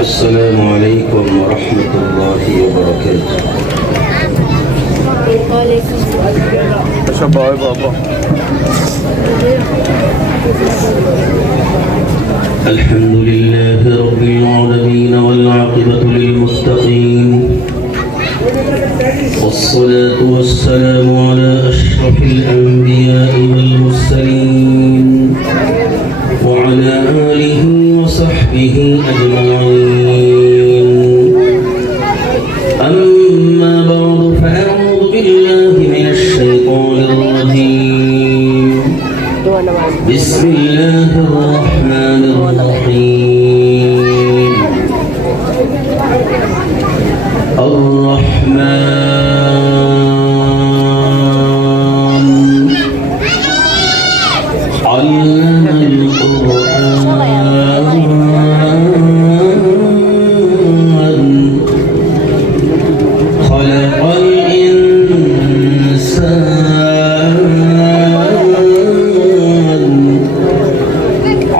السلام عليكم ورحمة الله وبركاته. الحمد لله رب العالمين والعاقبة للمتقين، والصلاة والسلام على أشرف الأنبياء والمرسلين وعلى آله وصحبه أجمعين. أما بعد، فأعوذ بالله من الشيطان الرجيم. بسم الله الرحمن الرحيم. الرحمن علم القرآن خلق الإنسان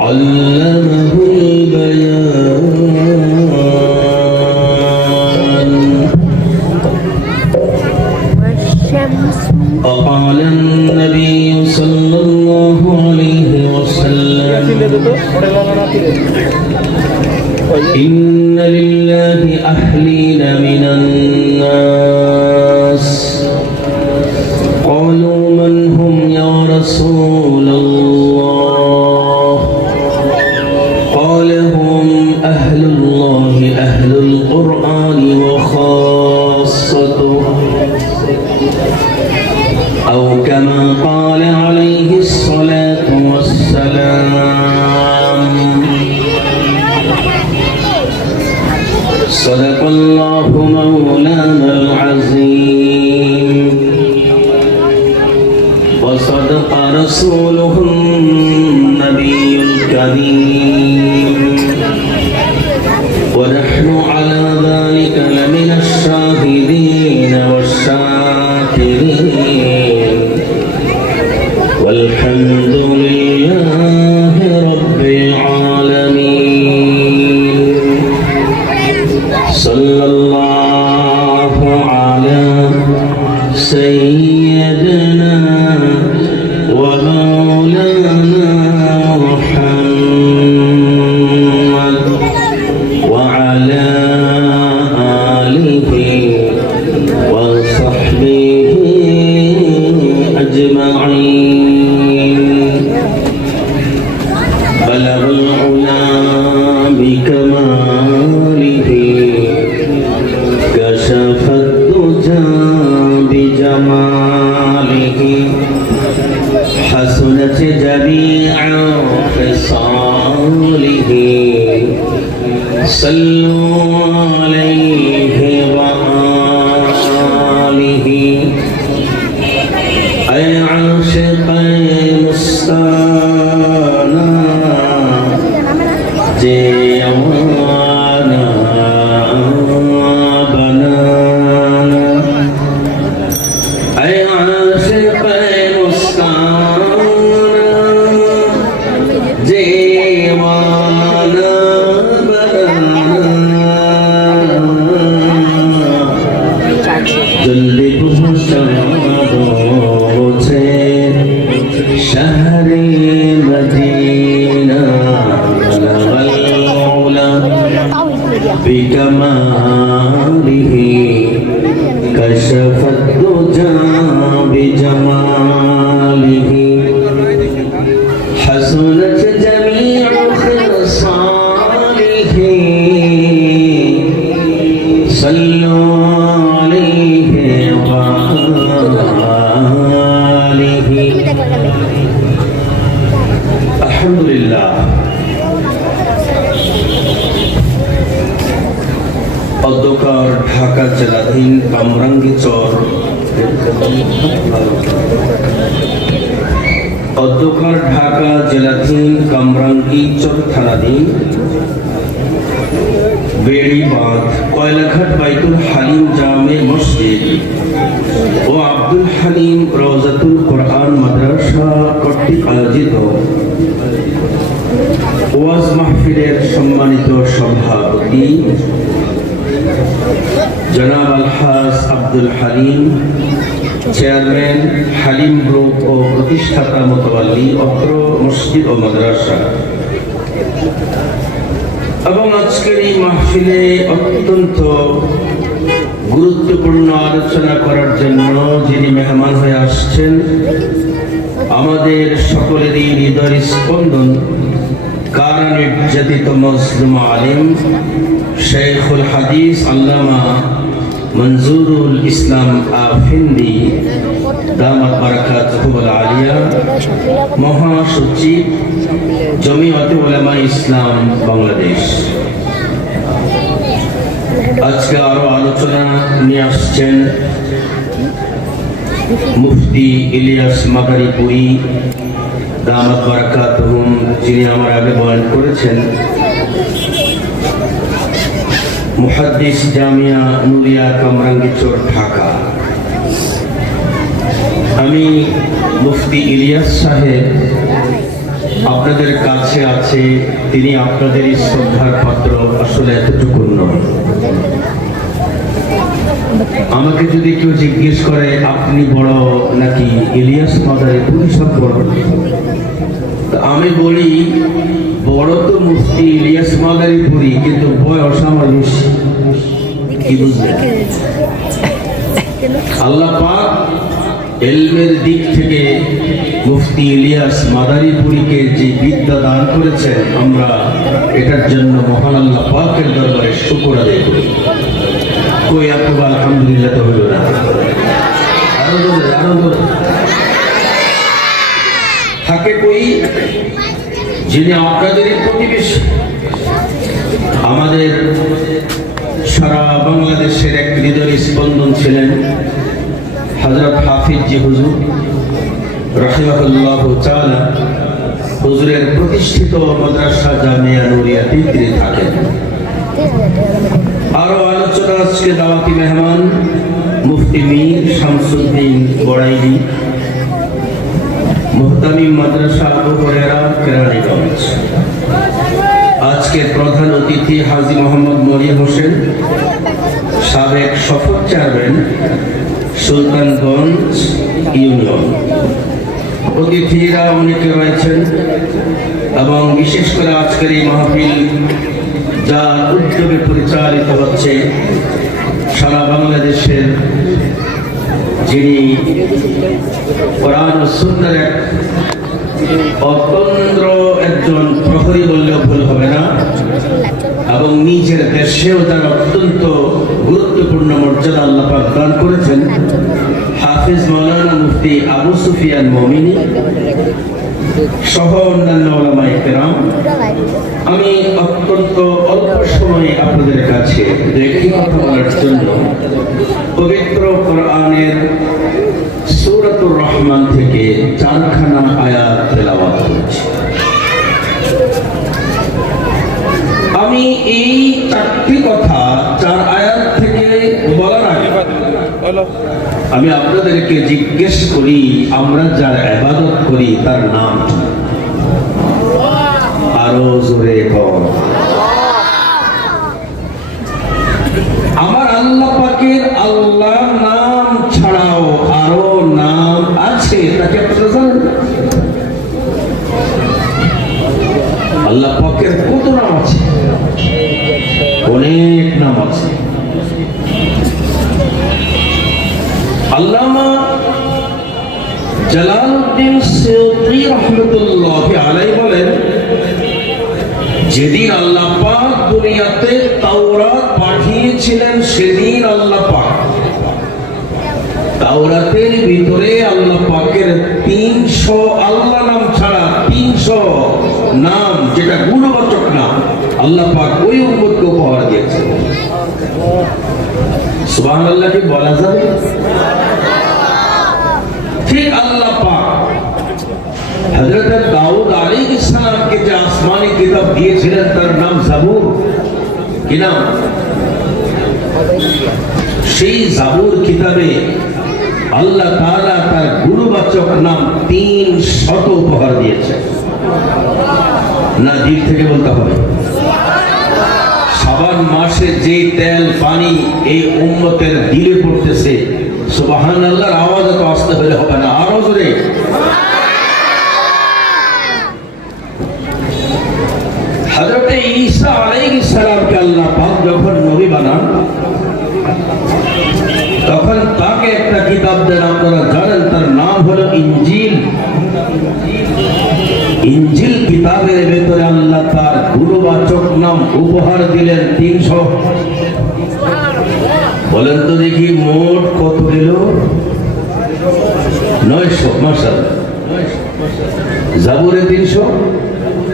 علمه البيان. وقال النبي صلى الله عليه وسلم: إن لله أهلين من الناس. قالوا: من هم يا رسول الله؟ قال: هم أهل الله، أهل القرآن وخاصته، أو كما قال عليه الصلاة والسلام. صدق الله مولانا العظيم، وصدق رسوله النبي الكريم، ونحن على ذلك لمن الشاهدين والشاكرين، والحمد لله رب العالمين. صلى الله على سيدنا ومولانا محمد وعلى آله وصحبه أجمعين. بلغ العلا بكماله، كشف الدجى بجماله، حسنت جميع خصاله. صلوا عليه وآله. أي عاشق مستانا جيوانا بنانا. أي عاشق مستانا جيوانا بنانا. جلدی شهر مدينة، بلغ العلا بكماله، كشف الدجى بجماله، حسنت جميع خصاله. صلوا عليه وآله. আলহামদুলিল্লাহ। অধ্যকার ঢাকা জেলাধীন কামরাঙ্গীচর অধ্যকার ঢাকা জেলাধীন কামরাঙ্গীচর থানাধীন বেড়িবাঁধ কয়লাঘাট বাইতুল হালিম জামে মসজিদ ও আব্দুল হালিম রওজাতুল কোরআন মাদ্রাসা কর্তৃক আয়োজিত ওয়াজ মাহফিলের সম্মানিত সভাপতি জনাব আলহাজ আব্দুল হালিম, চেয়ারম্যান হালিম গ্রুপ ও প্রতিষ্ঠাতা মোতাওয়াল্লি অত্র মসজিদ ও মাদ্রাসা, এবং আজকের এই মাহফিলে অত্যন্ত গুরুত্বপূর্ণ আলোচনা করার জন্য যিনি মেহমান হয়ে আসছেন, আমাদের সকলেরই হৃদয় স্পন্দন কারা নির্যাতিত মজলুম আলিম শেখুল হাদিস আল্লামা মনজুরুল ইসলাম আফিন্দি দামাত বারাকাতুহুল আলিয়া, মহাসচিব জমিয়তে উলামায়ে ইসলাম বাংলাদেশ। আজকে আরো আলোচনা নিয়ে আসছেন মুফতি ইলিয়াস মাদারীপুরী দামাত বারাকাতুহুম, যিনি আমার আগে বয়ান করেছেন। মুহাদ্দিস জামিয়া নুরিয়া কামরাঙ্গীরচর, ঢাকা। আমি মুফতি ইলিয়াস সাহেব আপনাদের কাছে আছে, তিনি আপনাদেরই শ্রদ্ধার পাত্র, আসলে এতটুকু নয়। আমাকে যদি কেউ জিজ্ঞেস করে আপনি বড় নাকি ইলিয়াস মাদারীপুরী সব বড়, আমি বলি বড় তো মুফতি ইলিয়াস মাদারীপুরী, কিন্তু বয়স আমার বেশি। কি বুঝলেন? আল্লাহ পাক ইলমের দিক থেকে মুফতি ইলিয়াস মাদারীপুরীকে যে বিদ্যা দান করেছেন, আমরা এটার জন্য মহান আল্লাহ পাকের দরবারে শুকর আদায় করি। কই আপনার আলহামদুলিল্লাহ তো হলো না, আরো থাকে কই যিনি আপনাদেরই প্রতিবেশী, আমাদের সারা বাংলাদেশের এক হৃদয় স্পন্দন ছিলেন হযরত হাফিজ জি হুজুর রাহিমাহুল্লাহ তাআলা। হুজুরের প্রতিষ্ঠিত মাদ্রাসা জামিয়া নুরিয়াতে তিনি থাকেন। আরো আলোচনা আজকে দাওয়াতি মেহমান মুফতি মীর শামসুদ্দিন বড়াইলি, মুহতামিম মাদ্রাসা আবু হুরায়রা কেরানীগঞ্জ। আজকে প্রধান অতিথি হাজী মোহাম্মদ মনির হোসেন, সাবেক সফর চেয়ারম্যান সুলতানগঞ্জ ইউনিয়ন। অতিথিরা অনেকে রয়েছেন, এবং বিশেষ করে আজকের এই মাহফিল যা উদ্যোগে পরিচালিত হচ্ছে, সারা বাংলাদেশের যিনি কোরআন ও সুন্নাহর এক অতন্দ্র একজন প্রহরী বললেও ভুল হবে না, এবং নিজের দেশেও তার অত্যন্ত গুরুত্বপূর্ণ মর্যাদা আল্লাহ পাক দান করেছেন, হাফিজ মাওলানা মুফতি আবু সুফিয়ান মমিনী সহ অন্যান্য উলামায়ে কেরাম। আমি অত্যন্ত অল্প সময়ে আপনাদের কাছে একটি কথা বলার জন্য পবিত্র কোরআনের সূরাতুর রহমান থেকে 4খানা আয়াত তেলাওয়াত করছি। আমি এই 4টি কথা 4 আয়াত থেকে বলার আগে আমি আপনাদেরকে জিজ্ঞেস করি, আমরা যার ইবাদত করি তার নাম আরো জোরে কর। আমার আল্লাহ পাকের আল্লাহর নাম ছাড়াও আরো নাম আছে, তাকে আপনারা জানেন? আল্লাহ পাকের কত নাম আছে? অনেক নাম আছে। আল্লামা জালালউদ্দিন সিয়ুতি রাহমাতুল্লাহি আলাইহি বলেন, যেদিন আল্লাহ পাক দুনিয়াতে তাওরাত পাঠিয়েছিলেন, সেদিন আল্লাহ পাক তাওরাতের ভিতরে আল্লাহ পাকের 300 আল্লাহ নাম ছাড়া 300 নাম, যেটা গুণবাচক নাম, আল্লাহ পাক ওই উম্মতকে উপহার দিয়েছেন। সুবহানাল্লাহ কি বলা যাবে? ঠিক আল্লাহ পাক হযরত দাউদ আলাইহিস সালামকে যে আসমানি কিতাব দিয়েছিলেন, তার নাম জাবুর। কি নাম? সেই জাবুর কিতাবে আল্লাহ তাআলা তার গুণবাচক নাম 300 উপহার দিয়েছেন। না দিল থেকে বলতে হবে? শাবান মাসে যে তেল পানি এই উম্মতের দিলে পড়তেছে, সুবহানাল্লাহর আওয়াজ তো আসতে হলে হবে না, আরো জোরে। হযরত ঈসা আলাইহিস সালামকে আল্লাহ পাক যখন নবী বানান, তখন তাকে একটা কিতাব দেন, আপনারা জানেন তার নাম হলো ইনজিল। ইনজিল কিতাবের ভেতরে আল্লাহ তার গুণবাচক নাম উপহার দিলেন 300। বলেন তো দেখি মোট কত দিল? 900। মাশাআল্লাহ। জাবুরে 300,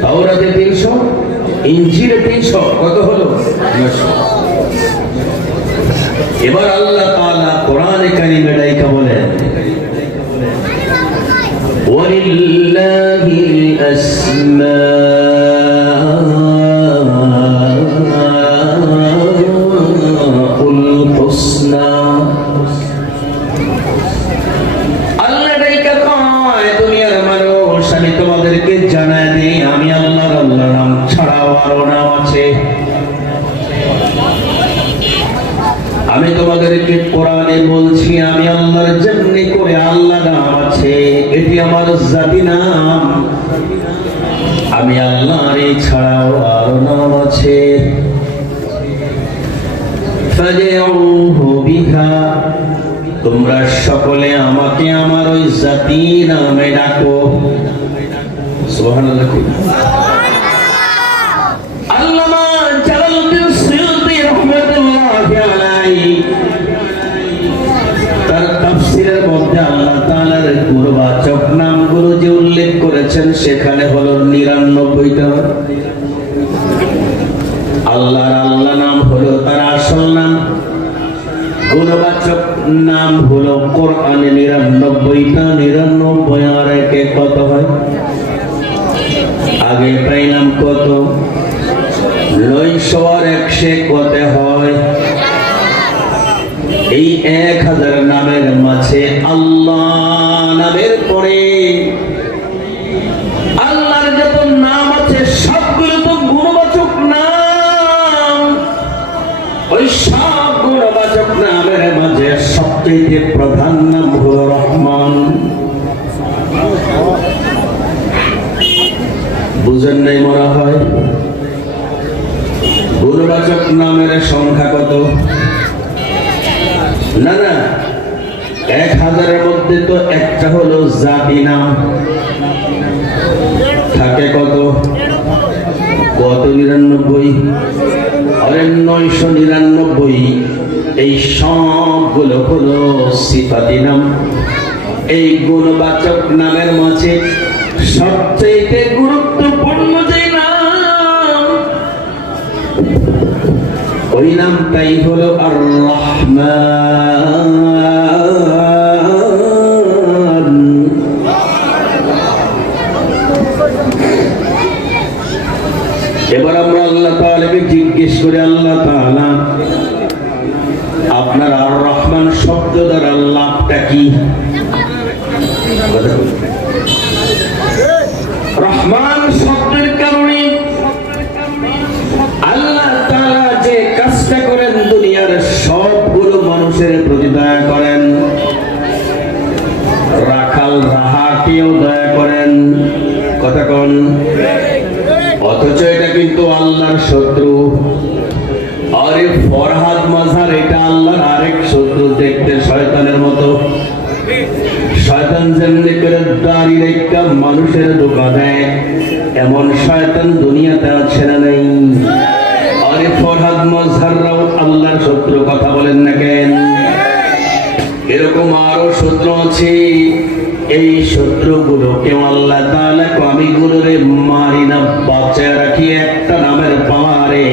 তাওরাতে 300, ইনজিলে 300, কত হলো? 900। এবার আল্লাহ তাআলা কোরআনে কারীমে ডাইকা বলেন, ওয়ালিল্লাহিল আসমাউল হুসনা। আল্লাহ ডাইকা কয়, দুনিয়ার মানুষ আমি তোমাদেরকে জানাই দিই, আমি আল্লাহর নাম ছাড়াও আরো নাম আছে। আমি তোমাদেরকে কোরআনে বলছি, আমি আল্লাহর যেমনি করে আল্লাহ নাম আছে, এটি আমার জাতি নাম। আমি আল্লাহর ছাড়াও আরো নাম আছে। ফাদউহু বিহা, তোমরা সকলে আমাকে আমার ওই জাতি নামে ডাকো। সুবহানাল্লাহ। আল্লামা জালালউদ্দিন সুয়ুতী রাহমাতুল্লাহি আলাইহি তার তাফসীরের মধ্যে আল্লাহ তাআলার গুণবাচক নামগুলো যে উল্লেখ করেছেন, সেখানে হলো 99টা। আল্লাহর আল্লাহ নাম হলো তার আসল নাম, গুণবাচক নাম হলো কোরআনে 99টা। 99 আর একে কত হয়? আগে পাইলাম কত? 900 আর 100 কত হয়? এই 1000 নামের মাঝে আল্লাহ নামের পরে আল্লাহর যত নাম আছে সবগুলো তো গুণবাচক নাম। ওই সব গুণবাচক নামের মাঝে সবচেয়ে প্রধান নাম হলো রহমান। বুঝেন নাই মনে হয়? গুণবাচক নামের সংখ্যা কত? না না, 1000-এর মধ্যে তো একটা হলো জাতি নাম, থাকে কত? 99। আরে 999। এই সবগুলো হলো সিফাতি নাম। এই গুণবাচক নামের মাঝে সবচেয়ে গুরুত্বপূর্ণ যে নাম, ওই নামটাই হলো আর রহমান। এবার আমরা আল্লাহ তাআলাকে জিজ্ঞেস করি, আল্লাহ তাআলা আপনার আর রহমান শব্দ দ্বারা লাভটা কি? রহমান শব্দের কারণে আল্লাহ তাআলা যে কাজটা করেন, দুনিয়ার সবগুলো মানুষের প্রতি দয়া করেন, রাখাল রাহাকেও দয়া করেন। কথা কোন? অথচ এটা কিন্তু আল্লাহর শত্রু। আরে ফরহাদ মাজার এটা আল্লাহর আরেক শত্রু, দেখতে শয়তানের মতো। শয়তান যেমনি করে দাড়ি রেখা মানুষের ধোঁকা দেয়, এমন শয়তান দুনিয়াতে আছে না নাই? আরে ফরহাদ মাজাররাও আল্লাহর শত্রু, কথা বলেন না কেন? এরকম আরো শত্রু আছে। এই শত্রুগুলোকে আল্লাহ তাআলা কমিগুলোরে মারি না, বাঁচায় রাখি একটা নামের পাওয়ারে,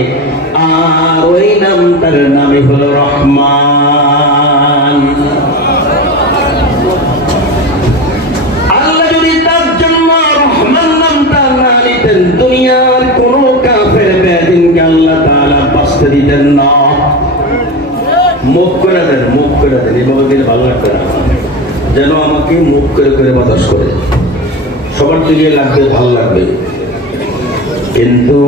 আর ওই নামটার নামে হলো রহমান। আল্লাহ যদি তার জন্য রহমান নামটা না নিতেন, দুনিয়ার কোন কাফের বেদিনকে আল্লাহ তাআলা বাঁচতে দিতেন না। মুখ করে দেন, মুখ করে দেন, এভাবে দিলে ভালো লাগবে না। যেন আমাকে মুখ করে করে বাতাস করে, সবার দিকে লাগবে, ভালো লাগবে। কিন্তু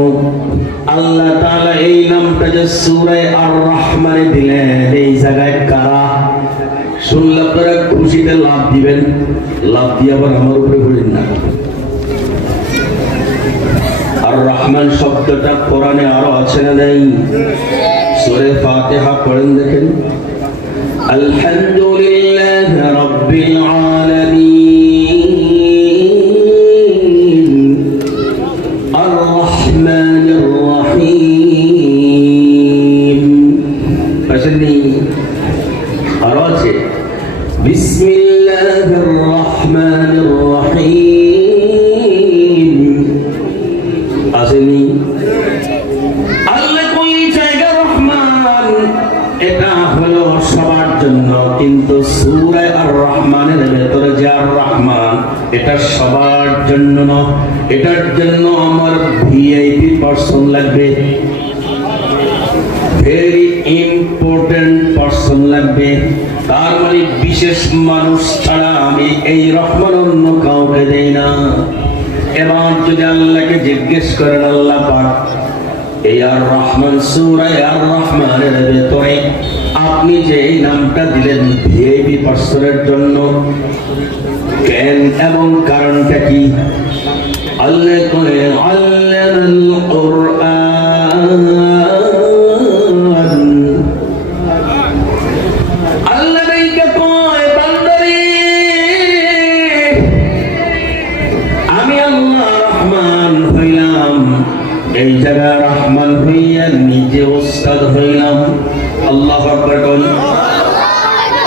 আল্লাহ তাআলা এই নামটা যে সূরা আর রহমানে দিলেন, এই জায়গায় কারা শুনলে আপনারা খুশিতে লাভ দিবেন, লাভ দিয়ে আবার আমার উপরে পড়েন না। আর রহমান শব্দটা কোরআনে আরো আছে না নাই? সূরা ফাতিহা পড়েন দেখেন, আলহামদুলিল্লাহি রাব্বিল আলামিন আর রহমানির রহিম। আসেননি? আরো আছে, বিসমিল্লাহির রহমানির রহিম। আসেনি? আল্লাহ কোন জায়গা রহমান, এটা হলো সবার জন্য, কিন্তু সূরা আর রহমানের ভেতরে যে আর রহমান, এটা সবার জন্য না। এটার জন্য আমার ভিআইপি পারসন লাগবে, ভেরি ইম্পর্টেন্ট পারসন লাগবে। তার মানে বিশেষ মানুষ ছাড়া আমি এই রহমান অন্য কাউকে দেই না। এবার যদি আল্লাহকে জিজ্ঞেস করেন, আল্লাহ পাক এই আর রহমান, সূরা আর রহমানের ভেতরে আপনি যে এই নামটা দিলেন ভিআইপি পার্সনের জন্য, কেন এবং কারণটা কি? আল্লাহ কয় আল্লামাল কুরআন, আল্লাহ নাইকা কয় বান্দারে আমি আল্লাহ রহমান হইলাম, এই জায়গা রহমান হইয়া নিজে ওস্তাদ হইলাম। আল্লাহু আকবার বল।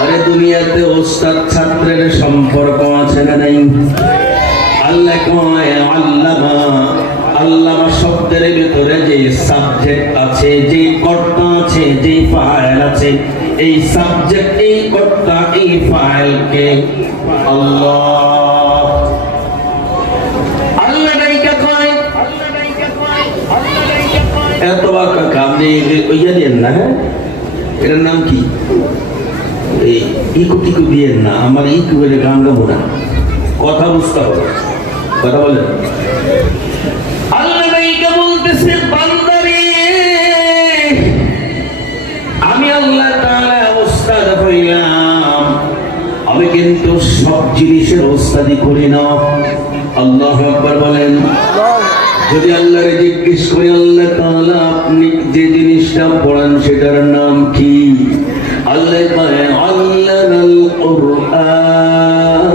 আরে দুনিয়াতে ওস্তাদ ছাত্রের সম্পর্ক আছে না নাই? আল্লাহ কয় আল্লামা, আল্লামা শব্দের ভিতরে যে সাবজেক্ট আছে, যে কর্তা আছে, যে ফাইল আছে, এই সাবজেক্ট, এই কর্তা, এই ফাইলকে আল্লাহ, আল্লাহ নাইকা কয়, এত বাক্য কাম দিয়ে ওইয়া দেন না। হ্যাঁ, এটার নাম কি? এই ইকুটিকু দিয়ে না, আমার ইকু বলে গান গাবো না, কথা বুঝতে হবে, কথা বলেন। আল্লাহ নাইকা বলতেছে বান্দারে আমি আল্লাহ তাআলা ওস্তাদ হইলাম, আমি কিন্তু সব জিনিসের ওস্তাদি করি না। আল্লাহু আকবার বলেন। যদি আল্লাহরে জিজ্ঞেস করি, আল্লাহ তাআলা আপনি যে জিনিসটা পড়ান সেটার নাম কি? আল্লাহ কয় আল্লামাল কুরআন,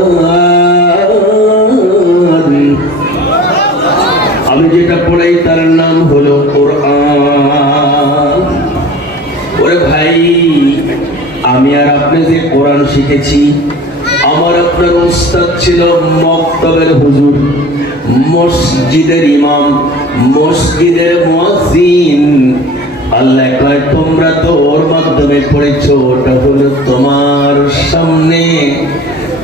আমি যেটা পড়াই তার নাম হলো কোরআন। ওরে ভাই, আমি আর আপনি যে কোরআন শিখেছি, আমার আপনার উস্তাদ ছিল মক্তবের হুজুর, মসজিদের ইমাম, মসজিদের মুয়াজ্জিন। আল্লাহ কয় তোমরা তো ওর মাধ্যমে পড়েছো, ওটা হলো তোমার সামনে,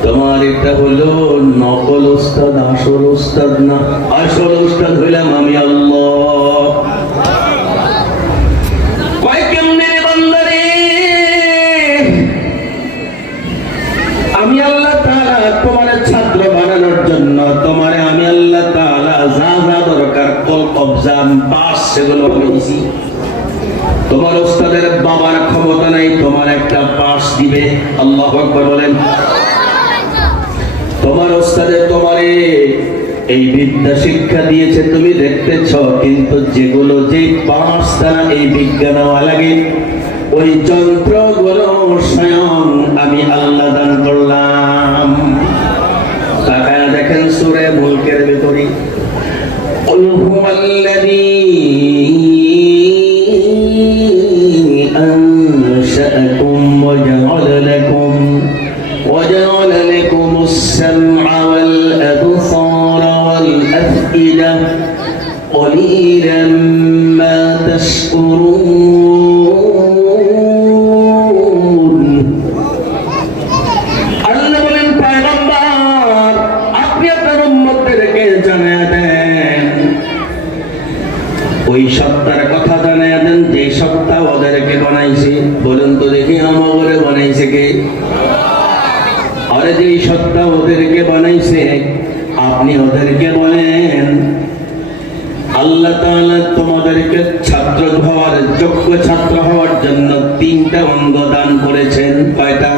তোমার এটা হলো নকল উস্তাদ, আসল উস্তাদ না। আসল উস্তাদ হইলাম আমি আল্লাহ। কয় কেমনে বান্দারে, আমি আল্লাহ তাআলা তোমার ছাত্র বানানোর জন্য তোমারে আমি আল্লাহ তাআলা যা যা দরকার কল কবজা বাস সেগুলো আমি দিছি। তোমার ওস্তাদের বাবার ক্ষমতা নাই তোমার একটা পাস দিবে। আল্লাহু আকবার বলেন। তোমার ওস্তাদে তোমারে এই বিদ্যা শিক্ষা দিয়েছে তুমি দেখতেছ, কিন্তু যেগুলো যে পাস দ্বারা এই বিজ্ঞান নেওয়া লাগে, ওই যন্ত্রগুলো স্বয়ং আমি আল্লাহ দান করলাম। তাকায়া দেখেন সূরা মুলকের ভিতরে কুল হুয়াল্লাযী আনশাআকুম ওয়া জাআলা লাকুমুস সামআ ওয়াল আবসারা ওয়াল আফইদা ক্বালীলাম মা তাশকুরুন। আল্লাহ বলেন পয়গম্বর আপনি আপনার উম্মতদেরকে জানায়া দেন, ওই সত্তার কথা জানায়া দেন যে সত্তা ওদেরকে বানাইছে। বলেন তো দেখি আমাকে বানাইছে কে? আরে যে সত্তা ওদেরকে বানাইছে আপনি ওদেরকে বলেন আল্লাহ তাআলা তোমাদেরকে ছাত্র হওয়ার যোগ্য ছাত্র হওয়ার জন্য 3টা অঙ্গ দান করেছেন। কয়টা?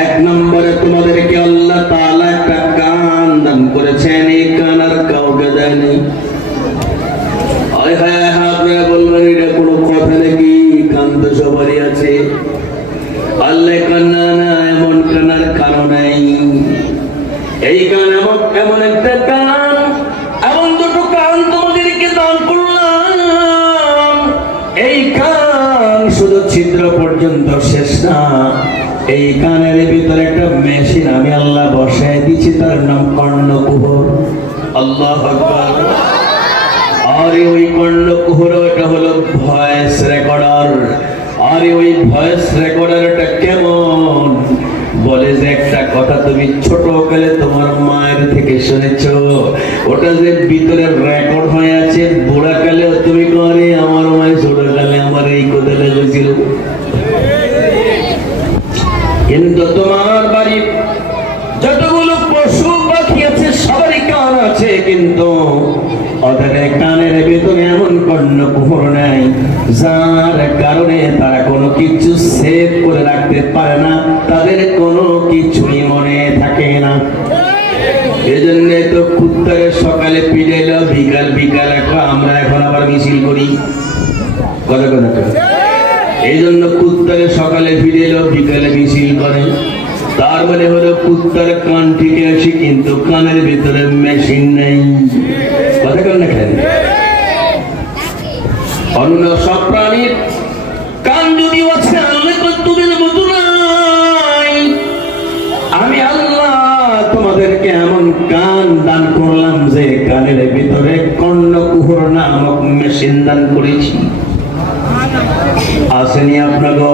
1 নম্বরে তোমাদেরকে আল্লাহ তাআলা একটা কান দান করেছেন। এই কান আর কাউকে দেয়নি। আপনারা বলবেন এটা কোনো কথা নাকি? কান তো সবারই আছে। আল্লাহ কান্না না, এমন কানার কারণ নাই। এই কান এমন একটা কান, এমন দুটো কান তোমাদেরকে দান করলাম। এই কান শুধু ছিদ্র পর্যন্ত শেষ না, এই কানের ভিতরে একটা মেশিন আমি আল্লাহ বসায় দিচ্ছি, তার নাম কর্ণকুহর। আল্লাহু আকবার। আর ওই কর্ণকুহর এটা হলো ভয়েস রেকর্ডার। আর ওই ভয়েস রেকর্ডারটা কেমন? বলে যে একটা কথা তুমি ছোট কালে তোমার মায়ের থেকে শুনেছো, ওটা যে ভিতরে রেকর্ড হয়ে আছে, বুড়া কালেও তুমি করে আমার মায়ের ছোট কালে আমার এই কথা লেগেছিল। কিন্তু তোমার বাড়ির যতগুলো পশু পাখি আছে সবারই কান আছে, কিন্তু ওদের কানের ভিতরে এমন কর্ণকুহর নাই, যার কারণে তারা কোনো কিছু সেভ করে রাখতে পারে না, তাদের কোনো কিছুই মনে থাকে না। এজন্য তো কুত্তারে সকালে পিটাইলো, বিকাল আমরা এখন আবার মিছিল করি। কথা কথা এই জন্য কুত্তারে সকালে ফিরেলো, বিকালে মিছিল করে। তার মানে হলো কুত্তার কান ঠিক আছে, কিন্তু কানের ভিতরে মেশিন নেই। কথা কেন দেখেন? অন্য সব প্রাণীর কান যদি আছে, আল্লাহ তোদের মতো নাই। আমি আল্লাহ তোমাদেরকে এমন কান দান করলাম যে কানের ভিতরে কর্ণকুহর নামক মেশিন দান করেছি। আসেনি আপনাকে?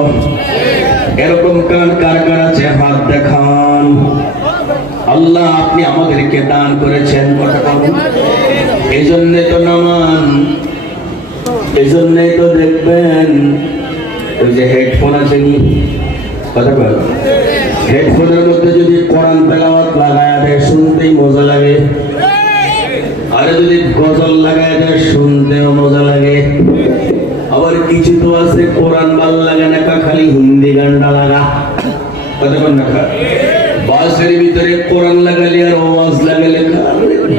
এরকম কান কার কার আছে? হাত দেখান। আল্লাহ আপনি আমাদেরকে দান করেছেন। এই জন্যে তো নামান, এই জন্যই তো দেখবেন ওই যে হেডফোন আছে নি, কথা বল, হেডফোনের মধ্যে যদি কোরআন তেলাওয়াত লাগায় দেয় শুনতেই মজা লাগে, আর যদি গজল লাগায় দেয় শুনতেও মজা লাগে। আবার কিছু তো আছে কোরআন ভাল লাগে না, খালি হিন্দি গানটা লাগা। কথা বল না, বাসের ভিতরে কোরআন লাগালে আর আওয়াজ লাগালে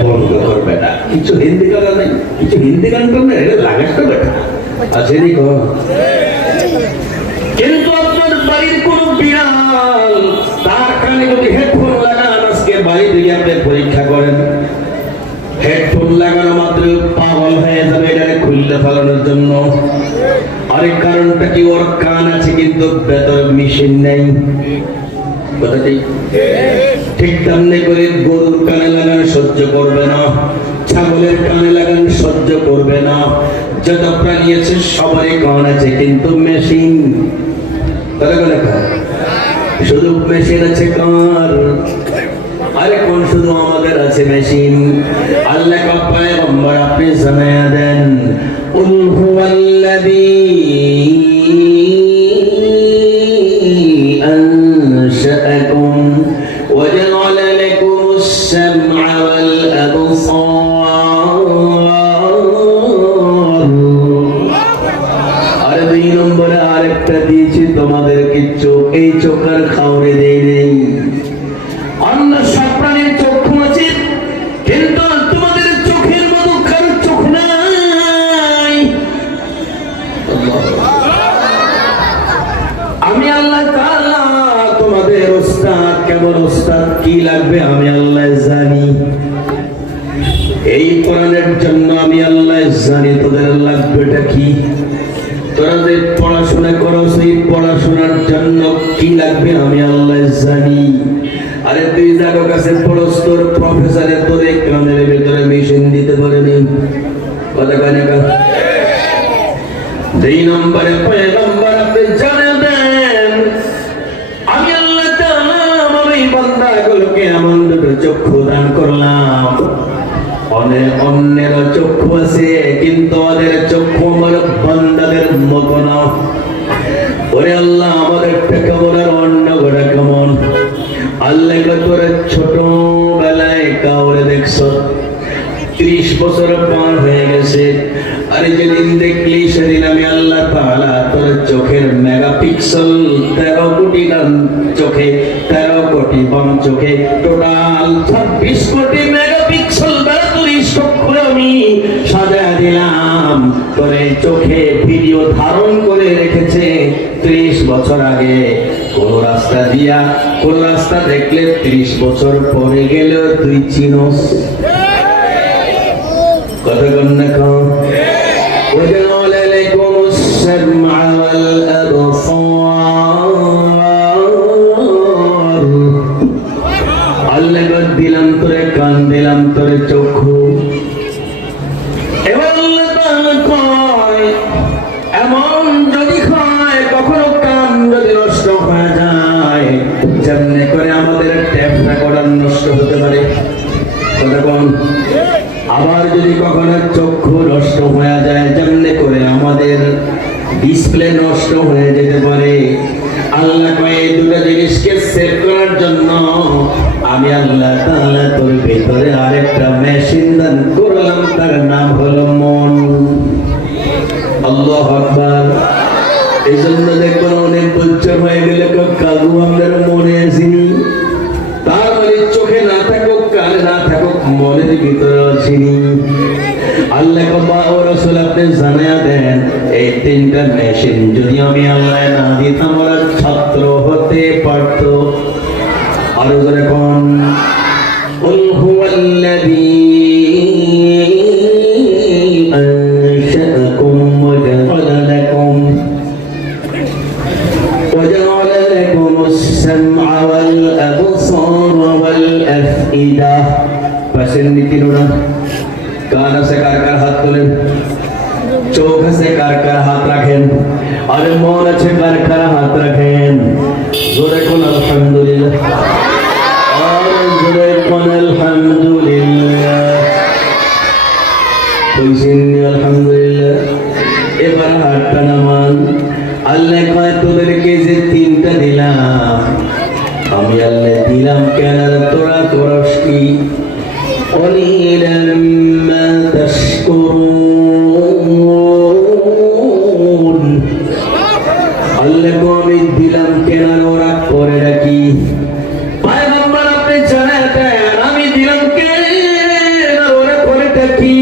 বন্ধ কর বেটা, কিছু হিন্দি গান নাই, কিছু হিন্দি গান করবে লাগাস তো বেটা আছে নি। কিন্তু আপনার বাড়ির কোন বিড়াল তার কানে যদি হেডফোন লাগান, আজকে বাড়ি থেকে আপনি পরীক্ষা করেন, হেডফোন লাগানো মাত্র পাগল হয়ে যাবে এটাকে খুলতে ফেলানোর জন্য। আরেক কারণটা কি? ওর কান আছে কিন্তু ভেতর মেশিন নেই। ঠিক তেমনি করে গরুর কানে লাগান সহ্য করবে না, ছাগলের কানে লাগান সহ্য করবে না। যত প্রাণী আছে সবারই কান আছে, কিন্তু মেশিন। শুধু মেশিন আছে কার? আরে কোন শুধু আমাদের আছে মেশিন? আল্লাহ পয়গম্বর আপনি জানায়া দেন, কুল হুয়াল্লাযী আনশাআকুম ওয়া জাআলা লাকুমুস সামআ ওয়াল আবসার। আর 2 নম্বরে আরেকটা দিয়েছি তোমাদেরকে চোখ, এই চোখ আর খাওয়ারে দেই নেই। অন্য সব প্রাণীর চক্ষু আছে, কিন্তু তোমাদের চোখের মতো কারো চোখ নাই। আমি আল্লাহ তাআলা তোমাদের ওস্তাদ। কেমন ওস্তাদ? কি লাগবে আমি আল্লাহ জানি। এই কোরআনের জন্য আমি আল্লাহ জানি তোদের লাগবেটা কি। তোরা যে পড়াশোনা করো, সেই পড়াশোনার জন্য কি লাগবে আমি আল্লাহ জানি। আরে তুই যার কাছে পড়স, তোর প্রফেসরে তোর কানের ভিতরে মেশিন দিতে পারেনি। কথা কয় না? 2 নম্বরে পয়গম্বর আপনি জানাবেন, আমি আল্লাহ তাআলা আমার এই বান্দাগুলোকে এমন দুটো চক্ষু দান করলাম। অন্যের চক্ষু আছে, কিন্তু ওদের চক্ষু আমার বান্দাদের মতো না। ওরে আল্লাহ আমাদেরটা কেমন আর অন্য গোটা কেমন? আল্লাহ তোর ছোট বেলায় কাউরে দেখছো, 30 বছর আরে যেদিন দেখলি সেদিন আমি আল্লাহ তাআলা তোর চোখের মেগাপিক্সেল 13 কোটি চোখে 13 কোটি বাম চোখে টোটাল 26 কোটি মেগাপিক্সেল দ্বারা তোর চক্ষু আমি সাজায় দিলাম। তোর এই চোখে ভিডিও ধারণ করে রেখেছে 30 বছর আগে। কোন রাস্তা দিয়া কোন রাস্তা দেখলে 30 বছর পরে গেল তুই চিনোস। কতক্ষণ না কম وجعل لكم السمع والأبصار আল্লাহ দিলাম তোরে কান দিলাম তোরে চক্ষু। এমন যদি হয় কখনো কান যদি নষ্ট হয়ে যায় যেমনি করে আমাদের ট্যাপ রেকর্ডার নষ্ট হতে পারে, তখন আবার যদি কখনো চক্ষু নষ্ট হয়ে যায় যেমনি করে আমাদের ডিসপ্লে নষ্ট হয়ে যেতে পারে। আল্লাহ কয় এই দুটো জিনিসকে সেভ করার জন্য আমি আল্লাহ তাআলা তোর ভিতরে আরেকটা মেশিন দান করলাম, তার নাম হলো মন। আল্লাহু আকবার। এই জন্য দেখবেন অনেক বছর হয়ে গেলে কাগু আমাদের মনে আসেনি, তার মানে চোখে না থাকুক কানে না থাকুক মনের ভিতরে আসেনি। আল্লাহ ও রাসূল আপনি জানিয়ে দেন এই তিনটা মেশিন যদি আমি আল্লাহ না দিতাম ওরা ছাত্র হতে পারত। আরো জোরে কোন কুল হুয়াল্লাযী আনশাআকুম ওয়া জাআলা লাকুম السمع والأبصار والأفئدة পাশের নীতিরা কান আছে কার কার হাত তোলেন, চোখ আছে কার কার হাত রাখেন, আর মন আছে কার কার হাত রাখেন। জোরে কোন আলহামদুলিল্লাহ, আর জোরে কোন আলহামদুলিল্লাহ। কইছেন আলহামদুলিল্লাহ। এবার হাতটা নামান। আল্লাহ কয় তোদেরকে যে তিনটা দিলাম আমি আল্লাহ দিলাম কেন তোরা করস কি? قليلا ما تشكرون আল্লাহ কো আমি দিলাম কেন ওরা করে রাখি? পয়গম্বর আপনি জানাতেন আমি দিলাম কেন ওরা করে রাখি?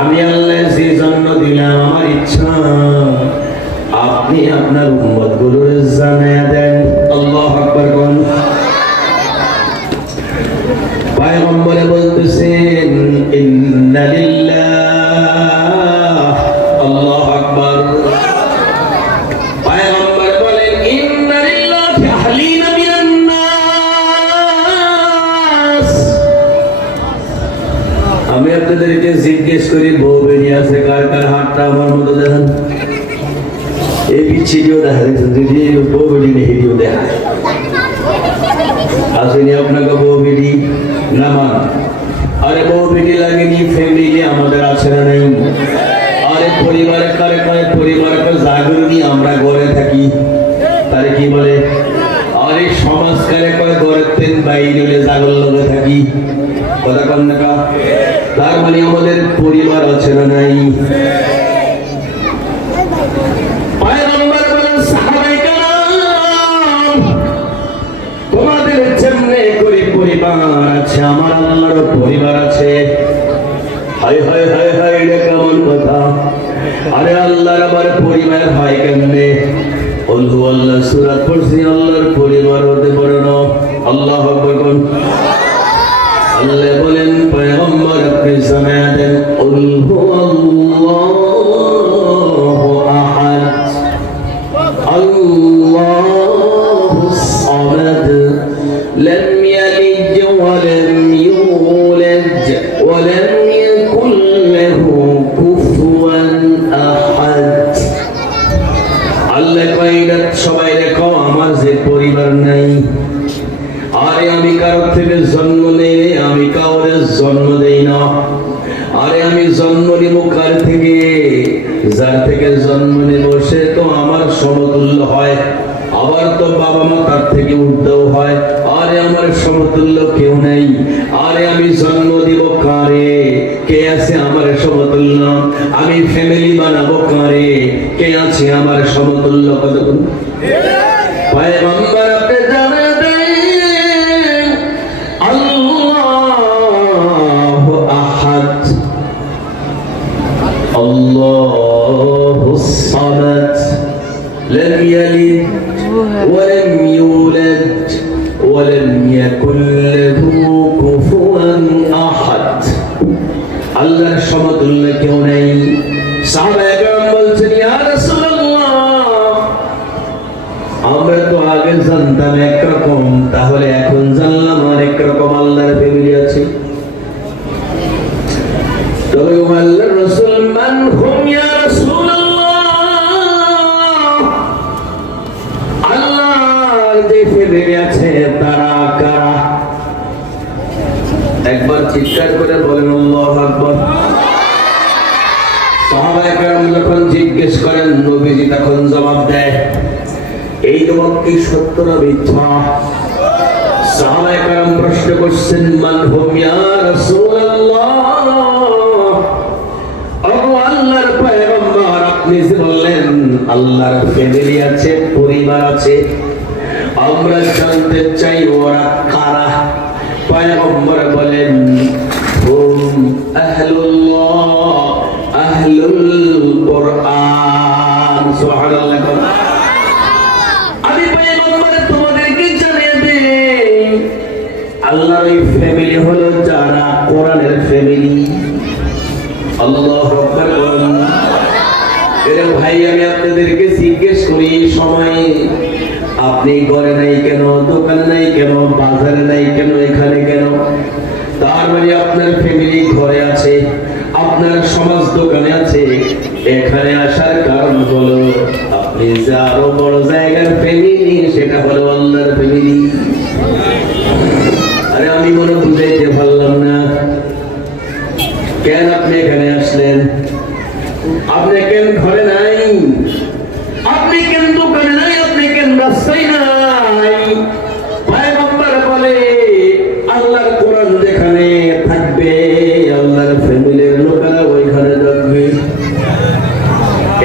আমি আল্লাহ যে জন্য দিলাম আমার ইচ্ছা আপনি আপনার উম্মত গুলোর জানায়া দেন। আল্লাহু আকবার কোন পয়গম্বরে বলতেছেন ইন্না লিল্লাহ। আল্লাহু আকবার। পয়গম্বর বলেন ইন্না লিল্লাহি আহলিনা মিনান নাস। আমি আপনাদেরকে জিজ্ঞেস করি বউ বেরিয়ে আছে কার কার হাতটা আমার মতো দেখান। এই পিছিয়েও দেখা যাচ্ছে যদি বউ বেরি নেহিও দেখা আসেনি আপনাকে বউ বেরি নামান। আরে বউ বেটি লাগেনি ফ্যামিলি আমাদের আছে না নাই? আরে পরিবারে কারে কয় পরিবারকে জাগরণী আমরা ঘরে থাকি তারে কি বলে? আরে সমাজ কারে কয় ঘরের তেন বাইরে জাগর লগে থাকি। কথা কন না কা? তার মানে আমাদের পরিবার আছে না নাই? পয়গম্বর বলেন সাহাবায়ে কেরাম তোমাদের যেমনে করে পরিবার আছে আমার আল্লাহর পরিবার আছে। হায় হায় হায় হায় এটা কেমন কথা? আরে আল্লাহর আবার পরিবার হয় কেমনে? কুল হুয়াল্লাহু সূরা পড়ছি আল্লাহর পরিবার হতে পারে না। আল্লাহু আকবার কোন আল্লাহ বলেন পয়গম্বর আপনি জানিয়ে দেন কুল হুয়াল্লাহু আহাদ আল্লাহুস সামাদ لم يلد ولم يولد ولم يكن له كفوا أحد। আল্লাহ কইরা সবাই দেখো আমার যে পরিবার নাই। আরে আমি কারোর থেকে জন্ম নেই, আমি কাউরে জন্ম দেই না। আরে আমি জন্ম নিব কার থেকে? যার থেকে জন্ম নেব সে তো আমার সমতুল্য হয়। আবার তো বাবা মা তার থেকে উর্ধও হয়। আরে আমার সমতুল্য কেউ নেই। আরে আমি জন্ম দিব কারে? কে আছে আমার সমতুল্য? আমি ফ্যামিলি বানাবো কারে? কে আছে আমার সমতুল্য? কত পয়গম্বর আপনি জানা দেন আল্লাহু আহাদ, আল্লাহুস সামাদ, লাম ইয়ালিদ ওয়া লাম ইউলাদ ওয়া লাম ইয়াকুল লাহু কুফুয়ান আহাদ। আল্লাহর সমতুল্য কেউ নেই। সাহাবায়ে কেরাম বলছেন, ইয়া রাসূলুল্লাহ, আমরা তো আগে জানতাম একরকম, তাহলে এখন জানলাম অনেক রকম আল্লাহর ফ্যামিলি আছে। তবে আল্লাহর রাসূল মান হুম ইয়া রাসূলুল্লাহ, আল্লাহর যে ফ্যামিলি আছে তারা কারা? একবার চিৎকার করে বলেন আল্লাহু আকবার। সাহাবায়ে কেরাম যখন জিজ্ঞেস করেন, নবীজি তখন জবাব দেয়, এই জবাব কি সত্য না মিথ্যা? সাহাবায়ে কেরাম প্রশ্ন করছেন, মান হুম ইয়া রাসূলুল্লাহ, ও আল্লাহর পয়গম্বর, আপনি যে বললেন আল্লাহর ফ্যামিলি আছে, পরিবার আছে, আমরা জানতে চাই ওরা কারা? পয়গম্বর বলেন, হুম আহলুল্লাহ, আহলুল কুরআন। সুবহানাল্লাহ। আমি পয়গম্বর তোমাদেরকে জানিয়ে দেই, আল্লাহর এই ফ্যামিলি হলো যারা কোরআনের ফ্যামিলি। আল্লাহু আকবার বলুন। এরে ভাই, আমি আপনাদেরকে জিজ্ঞেস করি, সময় আপনি ঘরে নাই কেন, দোকানে নাই কেন, বাজারে নাই কেন, এখানে কেন? তার মানে আপনার ফ্যামিলি ঘরে আছে, আপনার সমাজ দোকানে আছে। এখানে আসার কারণ হলো আপনি যে আরো বড় জায়গার ফ্যামিলি, সেটা হলো আল্লাহর ফ্যামিলি। আরে আমি মনে বুঝাইতে পারলাম না, কেন আপনি এখানে আসলেন? আপনি কেন ঘরে নাই? আপনি কেন দোকানে নাই? আপনি কেন রাস্তায় নাই? পয়গম্বর বলে, আল্লাহর কোরআন যেখানে থাকবে, আল্লাহর ফ্যামিলির লোকেরা ওইখানে থাকবে।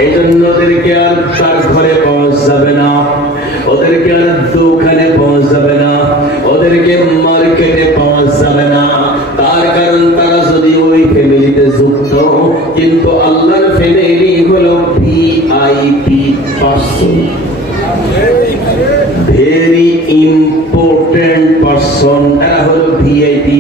এই জন্য ওদেরকে আর তার ঘরে পাওয়া যাবে না, ওদেরকে আর দোকানে পাওয়া যাবে না, ওদেরকে মার্কেটে পাওয়া যাবে না। তার কারণ তারা যদি ওই ফ্যামিলিতে যুক্ত, কিন্তু আল্লাহর ফ্যামিলি হলো VIP person, very important person. এরা হলো ভিআইপি।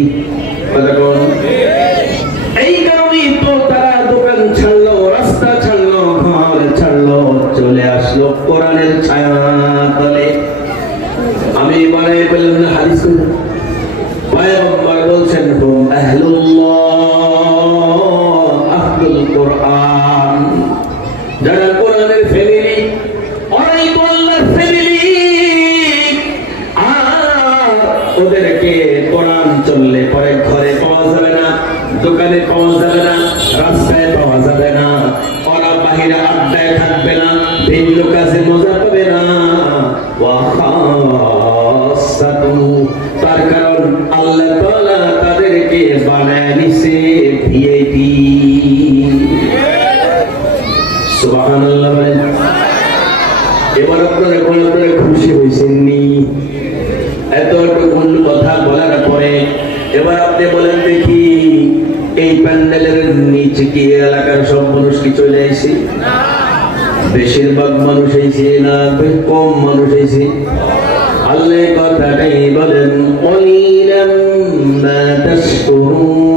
এই কারণেই তো তারা দোকান ছাড়লো, রাস্তা ছাড়লো, ঘর ছাড়লো, চলে আসলো কোরআনের ছায়া তলে। আমি বানাই বললাম না, হাদিস পয়গম্বর বলছেন, হুম আহলুল্লাহ, আহলুল কুরআন, যারা কোরআনের ফ্যামিলি, ওরাই তো আল্লাহর ফ্যামিলি। আর ওদেরকে কোরআন চললে পরে ঘরে পাওয়া যাবে না, দোকানে পাওয়া যাবে না, রাস্তায় পাওয়া যাবে না, ওরা বাহিরে আড্ডায় থাকবে না, ভিন্ন কাজে মজা পাবে না। তার কারণ আল্লাহ তাআলা তাদেরকে বানায় নিছে ভিআইপি। সুবহানাল্লাহ। এবার আপনারা কোন খুশি হয়েছেন নি? এতটুকু কথা বলার পরে এবার আপনি বলেন দেখি, এই প্যান্ডেলের নিচে কি এলাকার সব মানুষ কি চলে আসে? বেশিরভাগ মানুষ এসে না কম মানুষ এসে? আল্লাহ কথাটাই বলেন, কলিলাম মা তাশকুরুন।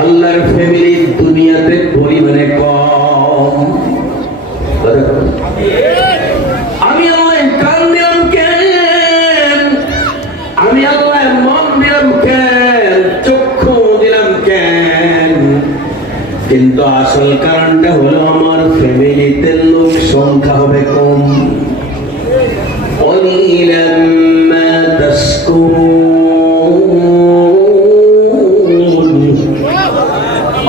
আল্লাহর ফ্যামিলি দুনিয়াতে পরিমাণে কম। আমি আল্লাহ কান দিলাম কেন? আমি আল্লাহ মন দিলাম কেন? চক্ষু দিলাম কেন? কিন্তু আসল কারণটা হলো আমার ফ্যামিলিতে লোক সংখ্যা হবে কম। কলিলাম মা তাশকুরুন।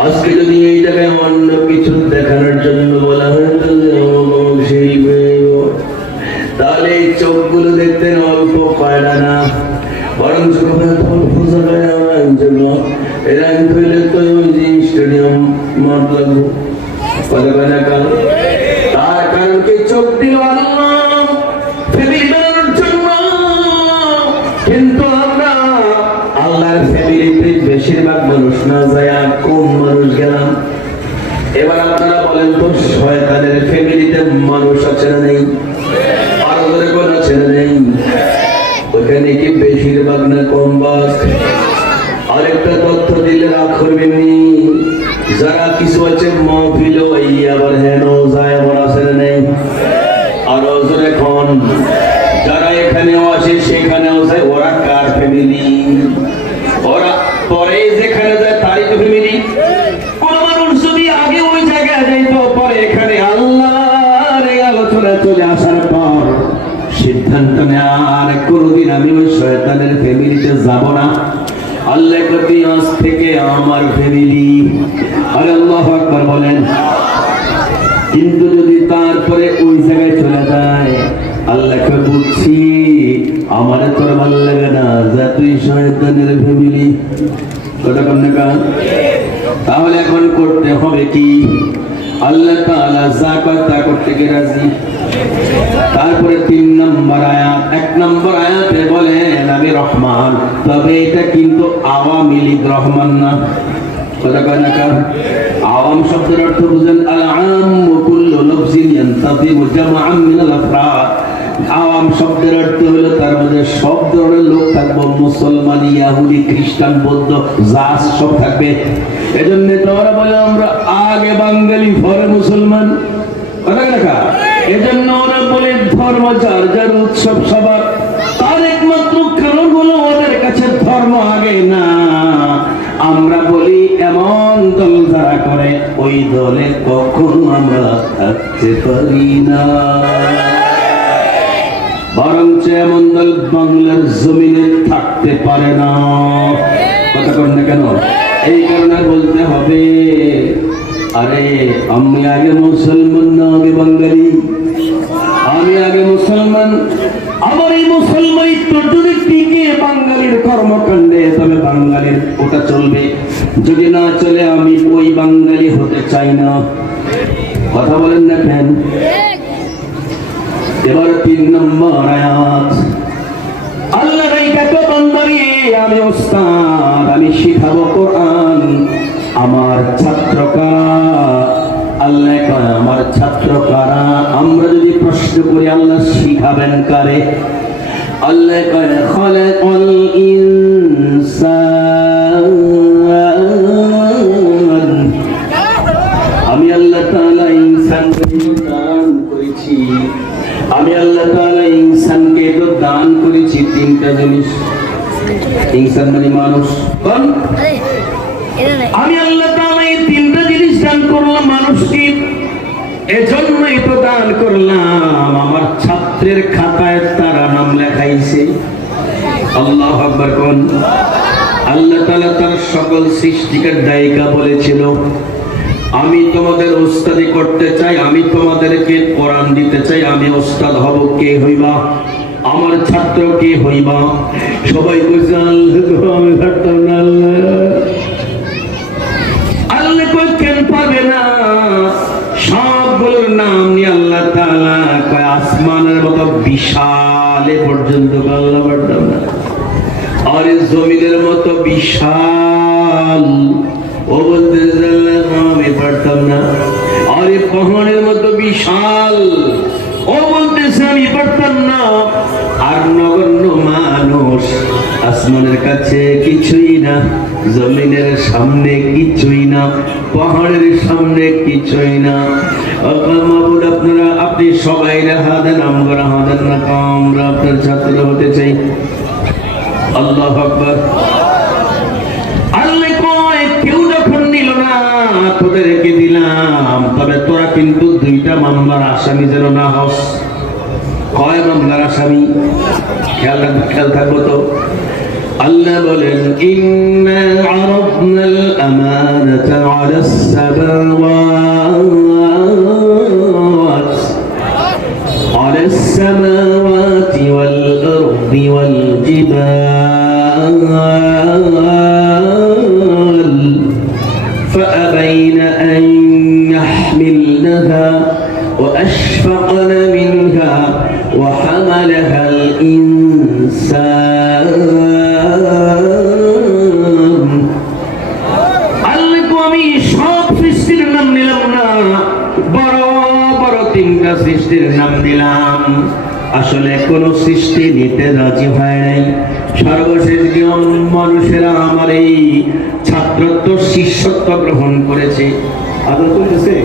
আজকে যদি এই জায়গায় অন্য কিছু দেখানোর জন্য বলা হয়, তাহলে এই চোখগুলো দেখতেন অল্প কয়লা না, বরং এরা হইলে তো ওই যে স্টেডিয়াম মাঠ লাগবো কথা কয় না কারণ তার কারণ কি চোখ দিল আল্লাহ ফ্যামিলি বানানোর জন্য কিন্তু আমরা আল্লাহর ফ্যামিলিতে বেশিরভাগ মানুষ না যায় কম মানুষ গেলাম এবার আপনারা বলেন তো শয়তানের ফ্যামিলিতে মানুষ আছে না নেই আর ওদের কোন আছে না নেই ওখানে কি বেশিরভাগ না কম ভাগ আরেকটা তথ্য দিলে রাগ করবেন যারা কিছু আছে মহফিল এই আবার হেন যায় আবার আছে না নেই আরো এখন যারা এখানেও আসে সেখানেও যায় ওরা কার ফ্যামিলি ওরা পরে যেখানে যায় তারই তো ফ্যামিলি কোন মানুষ যদি আগে ওই জায়গায় যাইত পরে এখানে আল্লাহর আলোচনা চলে আসার পর সিদ্ধান্ত নেওয়ার কোনদিন আমি ওই শয়তানের ফ্যামিলিতে যাব না আল্লাহ কবি আজ থেকে আমার ফ্যামিলি আরে আল্লাহু আকবার বলেন কিন্তু যদি তারপরে ওই জায়গায় চলে যায় আল্লাহকে বুঝছি আমার তোর ভালো লাগে না যা তুই শয়তানের ফ্যামিলি কথা কন না তাহলে এখন করতে হবে কি আল্লাহ তাআলা যা কয় তা করতে কি রাজি তারপরে 3 নম্বর আয়াত 1 নম্বর আয়াতে বলেন আমি রহমান তবে এটা কিন্তু আওয়ামী লীগ রহমান না কথা কয় না আওয়াম শব্দের অর্থ বুঝেন আল আম্মু কুল্লু লফজিন ইয়ানতাযিমু জামআন মিনাল আফরাদ আওয়াম শব্দের অর্থ হলো তার মধ্যে সব ধরনের লোক থাকবে মুসলমান ইহুদি খ্রিস্টান বৌদ্ধ জাস সব থাকবে এজন্য তো ওরা বলে আমরা আগে বাঙালি পরে মুসলমান কথা কথা এজন্য ওরা বলে ধর্ম যার যার উৎসব সবার তার একমাত্র কারণ হলো ওদের কাছে ধর্ম আগে না আমরা বলি এমন দল যারা করে ওই দলে কখনো আমরা থাকতে পারি না বরঞ্চ এমন দল বাংলার জমিনে থাকতে পারে না কথা কন না কেন এই কারণে বলতে হবে আরে আমি আগে মুসলমান না আগে বাঙালি আমি আগে মুসলমান আমার এই মুসলমানিত্ব যদি টিকে বাঙালির কর্মকাণ্ডে তবে বাঙালির ওটা চলবে যদি না চলে আমি ওই বাঙালি হতে চাই না কথা বলেন না কেন এবার 3 নম্বর আয়াত আল্লাহ এই দেখো বান্দারে আমি ওস্তাদ আমি শিখাবো কোরআন আমার ছাত্র কারা আল্লাহ কয় আমার ছাত্র কারা আমরা যদি প্রশ্ন করি আল্লাহ শিখাবেন কারে আল্লাহ কয় খালাকাল ইনসান আমি আল্লাহ তাআলা ইনসানকে দান করেছি আমি আল্লাহ তাআলা ইনসানকে তো দান করেছি 3টা জিনিস ইনসান মানে মানুষ কোন আমি আল্লাহ তাআলা এই 3টা জিনিস দান করলাম মানুষকে এজন্যই তো দান করলাম আমার ছাত্রের খাতায় তারা নাম লেখাইছে আল্লাহু আকবার কোন আল্লাহ তাআলা তার সকল সৃষ্টিকে দায়িকা বলেছিল আমি তোমাদের ওস্তাদি করতে চাই আমি তোমাদেরকে কোরআন দিতে চাই আমি ওস্তাদ হব কে হইবা আমার ছাত্র কে হইবা সবাই কইছে আল্লাহ আমি পারতাম না আল্লাহ কই কেন পাবে না সবগুলোর নাম নিয়ে আল্লাহ তাআলা কয় আসমানের মতো বিশাল এ পর্যন্ত আল্লাহ পারতাম না আর জমিনের মতো বিশাল ও বলতে আমি পারতাম না আরে পাহাড়ের মতো বিশাল ও বলতেছে আমি পারতাম না আর নগণ্য মানুষ আসমানের কাছে কিছুই না জমিনের সামনে কিছুই না পাহাড়ের সামনে কিছুই না মাহবুব আপনারা আপনি সবাই হাতেন আমরা হাতেন না আমরা আপনার ছাত্র হতে চাই আল্লাহু আকবার আল্লাহ কয় কেউ যখন নিল না তোদেরকে দিলাম তবে তোরা কিন্তু 2টা মামলার আসামি যেন না হস কয় মামলার আসামি খেয়াল থাকবো তো আল্লাহ বলেন ইন্না আরাদনাল আমানাতা আলাস সামাওয়াতি ওয়াল আরদি ওয়াল জিবাল একটা সৃষ্টির নাম দিলাম, আসলে কোন সৃষ্টি নিতে রাজি হয় নাই। সর্বশেষ নিয়ম, মানুষেরা আমার এই ছাত্রত্ব শিষ্যত্ব গ্রহণ করেছে। আদৌ চলতেছে?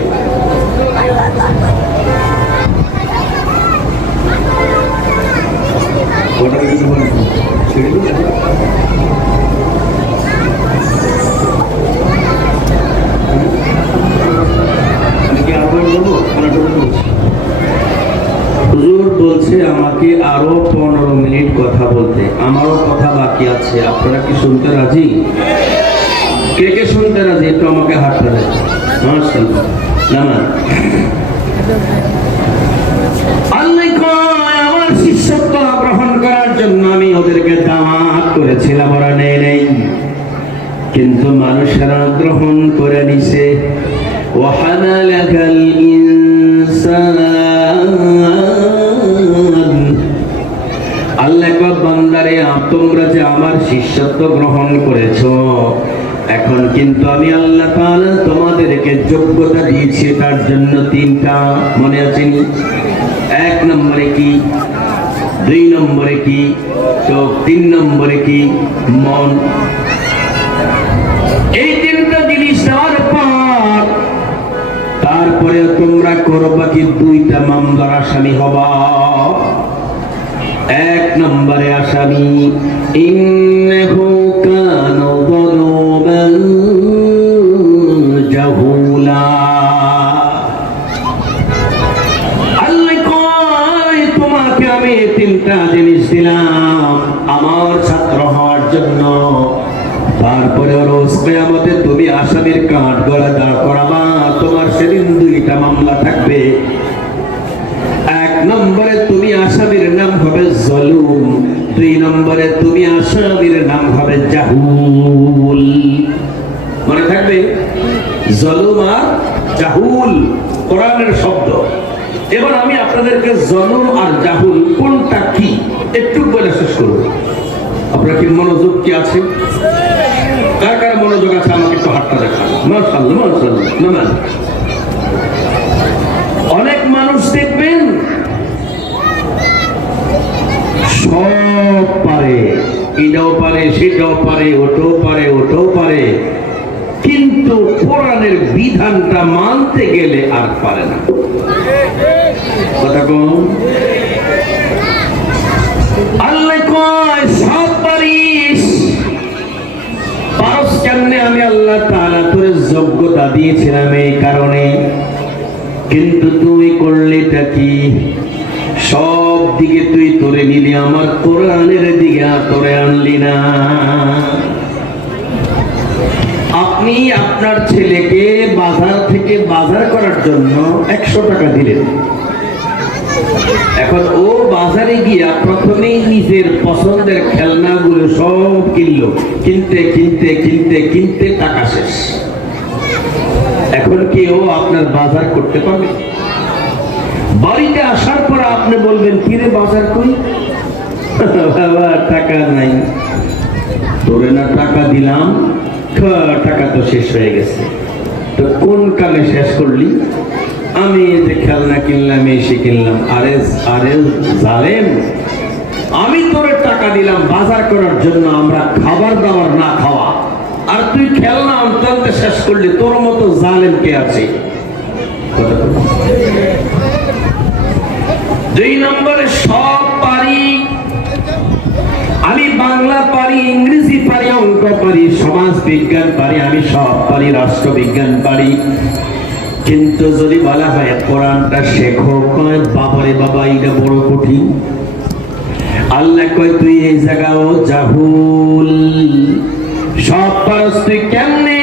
হুজুর বলছে আমাকে আরো 15 মিনিট কথা বলতে, আমারও কথা বাকি আছে। আপনারা কি শুনতে রাজি? কে কে শুনতে রাজি একটু আমাকে হাতটা দেন। আমার শিষ্যত্ব গ্রহণ করার জন্য আমি ওদেরকে দাওয়াত করেছিলাম, ওরা নেই, কিন্তু মানুষেরা গ্রহণ করে নিছে। ওয়াহানালাকাল ইনসান, আল্লাহ বান্দারে তোমরা যে আমার শিষ্যত্ব গ্রহণ করেছো, এখন কিন্তু আমি আল্লাহ তাআলা তোমাদেরকে যোগ্যতা দিয়েছি তার জন্য 3টা, মনে আছে? 1 নম্বরে কি, 2 নম্বরে কি, তো 3 নম্বরে কি, মন। এই 3টা জিনিস দেওয়ার পর তারপরে তোমরা করবা কি 2টা মামলার আসামি হবা। 1 নম্বরে আসামি ইন্নাহু কানা যালুমান জাহুলা। আল্লাহ কয় তোমাকে আমি 3টা জিনিস দিলাম আমার ছাত্র হওয়ার জন্য, তারপরে রোজ কিয়ামতে তুমি আসামির কাঠ গলা দাঁড় করাবা, তোমার সেদিন 2টা মামলা থাকবে। 1 নম্বরে তুমি আসামির নাম হবে জলুম, 2 নম্বরে তুমি আসামির নাম হবে জাহুল। মনে থাকবে? জলুম আর জাহুল কোরআনের শব্দ। এবার আমি আপনাদেরকে জলুম আর জাহুল কোনটা কি একটু বলে শেষ করব। আপনার কি মনোযোগ কি আছে? কার কার মনোযোগ আছে আমাকে একটু হাতটা দেখান। মাশাআল্লাহ মাশাআল্লাহ। অনেক মানুষ দেখবেন সব পারে, এটাও পারে, সেটাও পারে, ওটাও পারে, ওটাও পারে, কিন্তু কোরআনের বিধানটা মানতে গেলে আর পারে না। কথা কোন? আল্লাহ কয় সব পারিস, পারস কেমনে? আমি আল্লাহ তাআলা তোর যোগ্যতা দিয়েছিলাম এই কারণে, কিন্তু তুই করলিটা কি? সব দিকে তুই তোরে নিলি, আমার কোরআনের দিকে তোরে আনলি না। আপনি আপনার ছেলেকে বাজার থেকে বাজার করার জন্য 100 টাকা দিলেন। এখন ও বাজারে গিয়া প্রথমেই নিজের পছন্দের খেলনাগুলো সব কিনলো, কিনতে কিনতে কিনতে কিনতে টাকা শেষ। এখন কি ও আপনার বাজার করতে পারবে? বাড়িতে আসার পর আপনি বলবেন কিরে বাজার কই? বাবা টাকা নাই। তোরে না টাকা দিলাম, টাকা তো শেষ হয়ে গেছে। তো কোন কালে শেষ করলি? আমি যে খেলনা কিনলাম, এসে কিনলাম। আরে আরে জালেম, আমি তোরে টাকা দিলাম বাজার করার জন্য, আমরা খাবার দাবার না খাওয়া, আর তুই খেলনা আনতে শেষ করলি। তোর মতো জালেম কে আছে? 2 নম্বরে সব পারি, আমি বাংলা পারি, ইংরেজি পারি, অঙ্ক পারি, সমাজ বিজ্ঞান পারি, আমি সব পারি, রাষ্ট্রবিজ্ঞান পারি, কিন্তু যদি বলা হয় কোরআনটা শেখো, কয় বাবারে বাবা এটা বড় কঠিন। আল্লাহ কয় তুই এই জায়গাও জাহুল, সব পারস তুই কেমনে?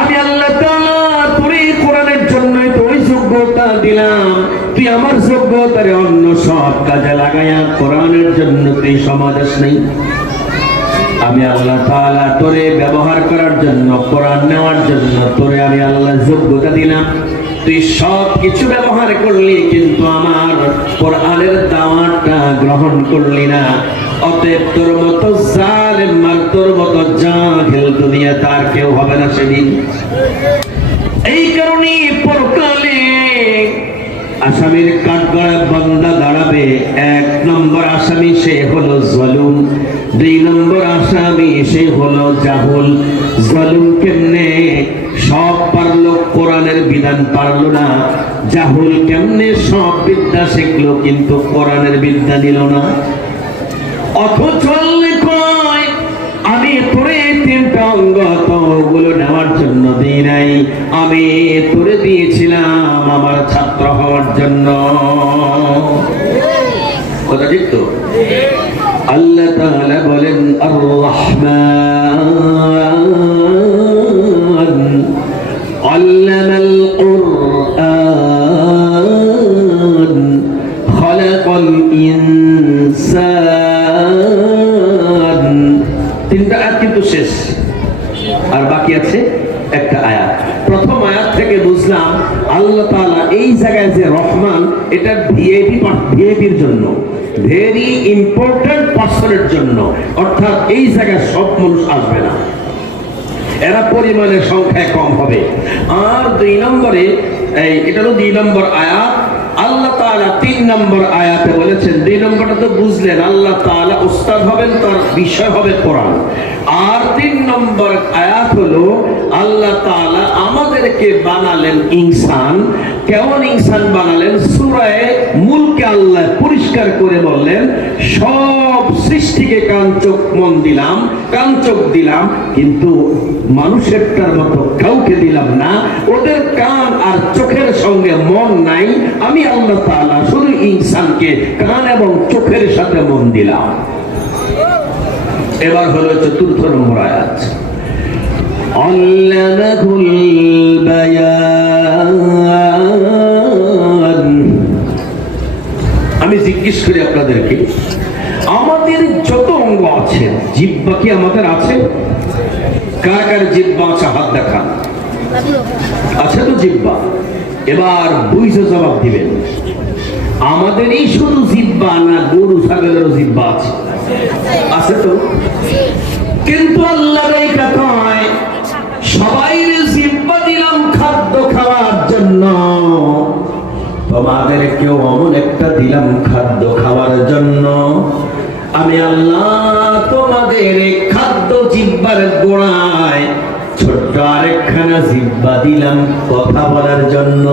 আমি আল্লাহ তাআলা তোর এই কোরআনের জন্যই তো ওই যোগ্যতা দিলাম, তুই আমার যোগ্যতারে অন্য সব কাজে লাগাইয়া কোরআনের জন্য তুই সমাজ নেই। আমি আল্লাহ তাআলা তোরে ব্যবহার করার জন্য, কোরআন নেওয়ার জন্য তোরে আমি আল্লাহ যোগ্যতা দিলাম, তুই সব কিছু ব্যবহার করলি, কিন্তু আমার কোরআনের দাওয়াতটা গ্রহণ করলি না। অতএব তোর মতো জালেম আর তোর মতো জাহিল দুনিয়া তার কেউ হবে না সেদিন। এই কারণে পরকালে আসামির কাঠগড়ায় বান্দা দাঁড়াবে। 1 নম্বর আসামি সে হলো জালিম, 2 নম্বর আসামি সে হলো জাহুল। জালিম কেমনে? সব পারলো, কোরআনের বিধান পারলো না। জাহুল কেমনে? সব বিদ্যা শিখলো কিন্তু কোরআনের বিদ্যা নিল না। অথচ কয় আমি তোরে 3টা অঙ্গ তোগুলো নেওয়ার জন্য দিই নাই, আমি তোরে দিয়েছিলাম আমার ছাত্র হওয়ার জন্য। কথা ঠিক তো? আল্লাহ তাআলা বলেন আর রহমান আল্লামাল কুরআন খালাকাল ইনসান। 3টা আয়াত কিন্তু শেষ, আর বাকি আছে একটা আয়াত। প্রথম আয়াত থেকে বুঝলাম আল্লাহ তাআলা এই জায়গায় যে রহমান, এটা ভিআইপির জন্য, ভেরি ইম্পর্টেন্ট পার্সনের জন্য। অর্থাৎ এই জায়গায় সব মানুষ আসবে না, এরা পরিমাণের সংখ্যায় কম হবে। আর 2 নম্বরে, এটারও 2 নম্বর আয়াত, আল্লাহ তাআলা 3 নম্বর আয়াতে বলেছেন, 2 নম্বরটা তো বুঝলেন, আল্লাহ তাআলা উস্তাদ হবেন, তার বিষয় হবে কোরআন। আর 3 নম্বর আয়াত হলো আল্লাহ তাআলা আমাদেরকে বানালেন ইনসান। কেমন ইনসান বানালেন? সূরা মুলকে আল্লাহ পরিষ্কার করে বললেন, সব সৃষ্টিকে কান চোখ মন দিলাম, কান চোখ দিলাম, কিন্তু মানুষেরটার মতো কাউকে দিলাম না। ওদের কান আর চোখের সঙ্গে মন নাই, আমি আল্লাহ তাআলা শুধু ইনসানকে কান এবং চোখের সাথে মন দিলাম। এবার হলো 4র্থ নম্বর আয়াত, আল্লামাহুল বায়ান। আমি জিজ্ঞেস করি আপনাদেরকে, আমাদের যত অঙ্গ আছে, জিহ্বা কি আমাদের আছে? কার কার জিহ্বা আছে? হাত দেখান। আছে তো জিহ্বা? এবার বুঝে জবাব দিবেন। আমাদেরই শুধু জিহ্বা না, গরু ছাগলেরও জিহ্বা আছে? আছে তো। কিন্তু আল্লাহর এই কথায় সবাই জিহ্বা দিলাম খাদ্য খাওয়ার জন্য, তোমাদের কেউ অমন একটা দিলাম খাদ্য খাওয়ার জন্য। আমি আল্লাহ তোমাদের খাদ্য জিহ্বার গোড়ায় ছোট্ট আরেকখানা জিহ্বা দিলাম কথা বলার জন্য।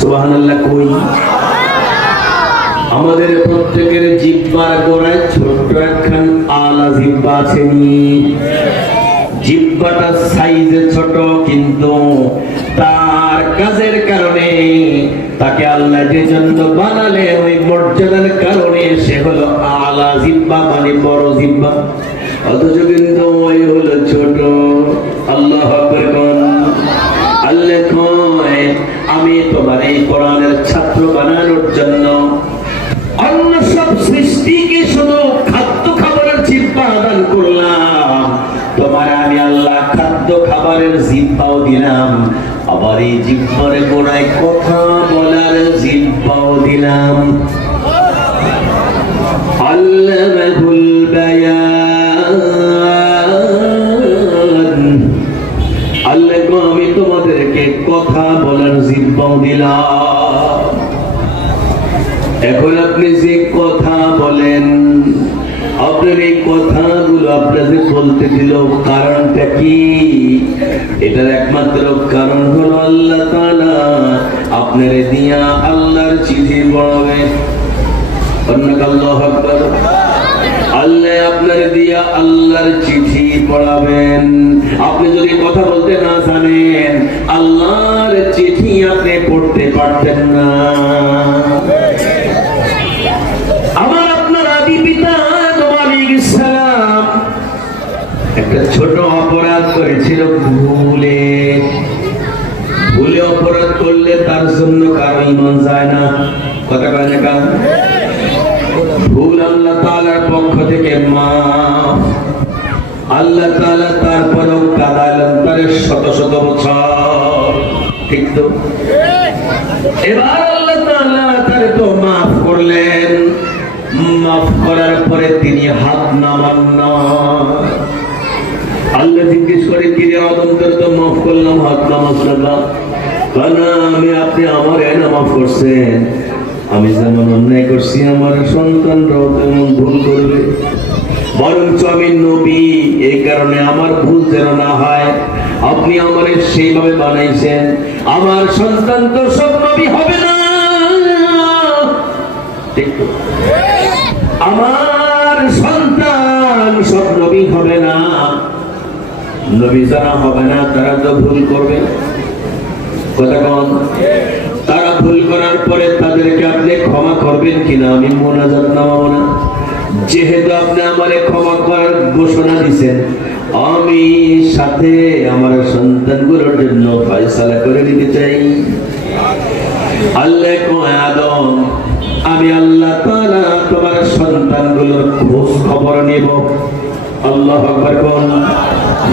সুবহানাল্লাহ। কই? আমাদের প্রত্যেকের জিহ্বার গোড়ায় ছোট্ট একখান আলা জিহ্বা আছে নি? জিহ্বাটা সাইজে ছোট, কিন্তু তার কাজের কারণে তাকে আল্লাহ যে জন্য বানালে, ওই মর্যাদার কারণে সে হলো আলা জিহ্বা, মানে বড় জিহ্বা। অথচ কিন্তু ওই হলো ছোট। আল্লাহু আকবার কোন। আল্লাহ কয় আমি তোমার এই কোরআনের ছাত্র বানানোর জন্য অন্য সব সৃষ্টিকে শুধু খাদ্য খাবারের জিহ্বা দান করলাম, তোমার আমি আল্লাহ খাদ্য খাবারের জিহ্বাও দিলাম, আবার এই জিহ্বার গোড়ায় কথা বলার জিহ্বাও দিলাম। আল্লামাহুল বায়ান। আল্লাহ গো আমি তোমাদেরকে কথা বলার জিহ্বাও দিলাম। এখন আপনি যে কথা বলেন, আপনার এই কথাগুলো আপনাদের বলতে দিল, কারণটা কি? এটার একমাত্র কারণ হলো আল্লাহ তাআলা আপনারে দিয়া আল্লাহর চিঠি পড়াবে। আল্লাহু আকবার। আল্লাহ আপনারে দিয়া আল্লাহর চিঠি পড়াবেন। আপনি যদি কথা বলতে না জানেন, আল্লাহর চিঠি আপনি পড়তে পারতেন না। আমার আপনার আদি পিতা একটা ছোট অপরাধ করেছিল, ভুলে অপরাধ করলে তার জন্য কারো ঈমান যায় না। কথা কয় না কেন? ভুল আল্লাহ তাআলার পক্ষ থেকে মাফ। আল্লাহ তাআলা তারপরেও কাঁদালেন তারে শত শত বছর। ঠিক তো? এবার আল্লাহ তাআলা তারে তো মাফ করলেন। মাফ করার পরে তিনি হাত নামান না। আল্লাহ জিজ্ঞেস করে, কি রে আদম, তোর তো মাফ করলাম, হাত নামাস না? কারণ আমি আপনি আমার এনা মাফ করছেন, আমি যেমন অন্যায় করছি আমার সন্তানরাও তেমন ভুল করবে, বরঞ্চ আমি নবী এই কারণে আমার ভুল যেন না হয় আপনি আমার সেইভাবে বানাইছেন। আমার সন্তান তো সব নবী হবে না, আমার সন্তান সব নবী হবে না, নবী যারা হবে না তারা তো ভুল করবে। কথা কন, তারা ভুল করার পরে তাদেরকে আপনি ক্ষমা করবেন কিনা আমি মোনাজাত নামাবো না। যেহেতু আপনি আমারে ক্ষমা করার ঘোষণা দিচ্ছেন, আমি সাথে আমার সন্তানগুলোর জন্য ফয়সালা করে দিতে চাই। আল্লাহ কয় আদম, আমি আল্লাহ তাআলা তোমার সন্তানগুলোর খোঁজ খবর নেব। আল্লাহু আকবার কোন।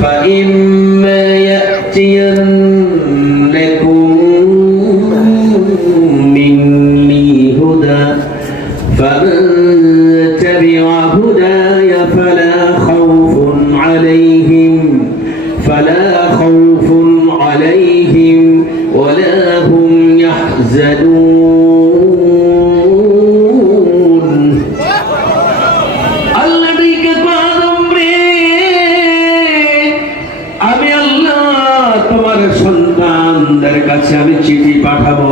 فإما يأتينكم مني هدى فمن تبع هداي فلا خوف عليهم ولا هم يحزنون। আল্লাহ দিকে কদম রে, আমি আল্লাহ তোমার সন্তানদের কাছে আমি চিঠি পাঠাবো।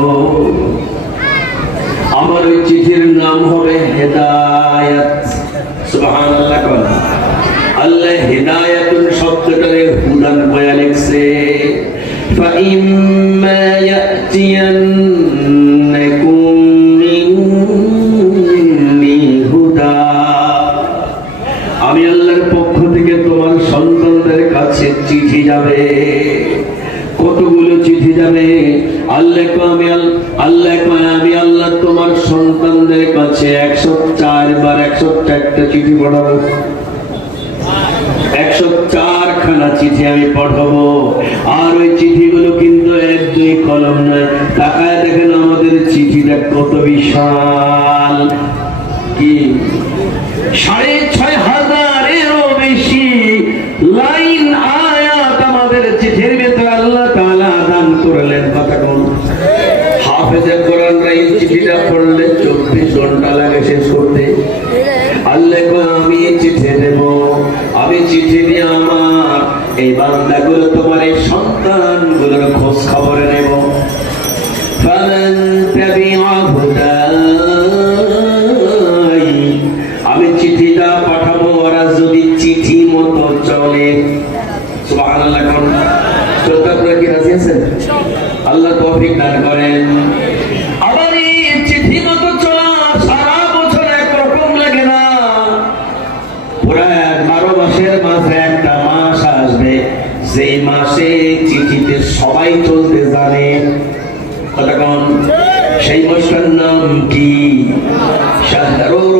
আমার ওই চিঠির নাম হবে হেদায়েত। সুবহানাল্লাহ কোন। আল্লাহ হিদায়াতুন শব্দটারে হুদান বয়া লিখছে। فإما يأتينكم مني هدى, আমি আল্লাহর পক্ষ থেকে তোমার সন্তানদের কাছে চিঠি যাবে। কতগুলো চিঠি যাবে? আল্লাহ আমি আল্লাহ তোমার সন্তানদের কাছে 104 বার 104টা চিঠি পাঠাবো। 104 খানা চিঠি আমি পাঠাবো। আর ওই চিঠিগুলো কিন্তু 1-2 কলম নয়। তাকায় দেখেন আমাদের চিঠিটা কত বিশাল, কি 6500-এরও বেশি লাইন আয়াত আমাদের চিঠির ভিতরে আল্লাহ তাআলা দান করলেন। কথা কোন। হাফেজে কোরআনরা এই চিঠিটা পড়লে 24 ঘন্টা লাগে শেষ করতে। আল্লাহ কয় আমি এই চিঠি দেব, আমি চিঠি দিয়ে আমার এই বান্দাগুলো তোমার এই সন্তানগুলোর খোঁজ খবর নেব। ফামান তাবিআ হুদাই, আমি চিঠিটা পাঠাবো, ওরা যদি চিঠি মতো চলে। সুবহানাল্লাহ কোন। চলতে আপনারা কি রাজি আছেন? আল্লাহ তৌফিক দান করেন। আবার এই চিঠি মতো চলা সারা বছর একরকম লাগে না। পুরা 12 মাসের মাঝে একটা মাস আসবে, যেই মাসে চিঠিতে সবাই চলতে জানে। কথা কোন। সেই মাসটার নাম কি? শাহরুর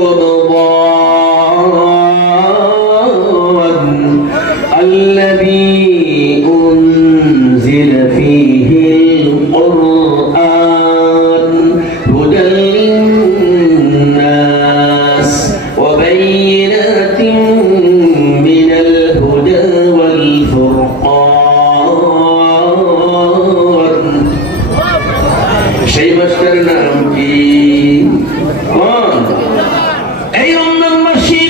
রমাদান আল্লাযী উনজিলা ফীহিল কুরআন হুদাল লিন-নাস ওয়া বায়িনাতিন মিনাল হুদা ওয়াল ফুরকান। সেই মাসটার নাম কি? কোন? এই রমজান মাসে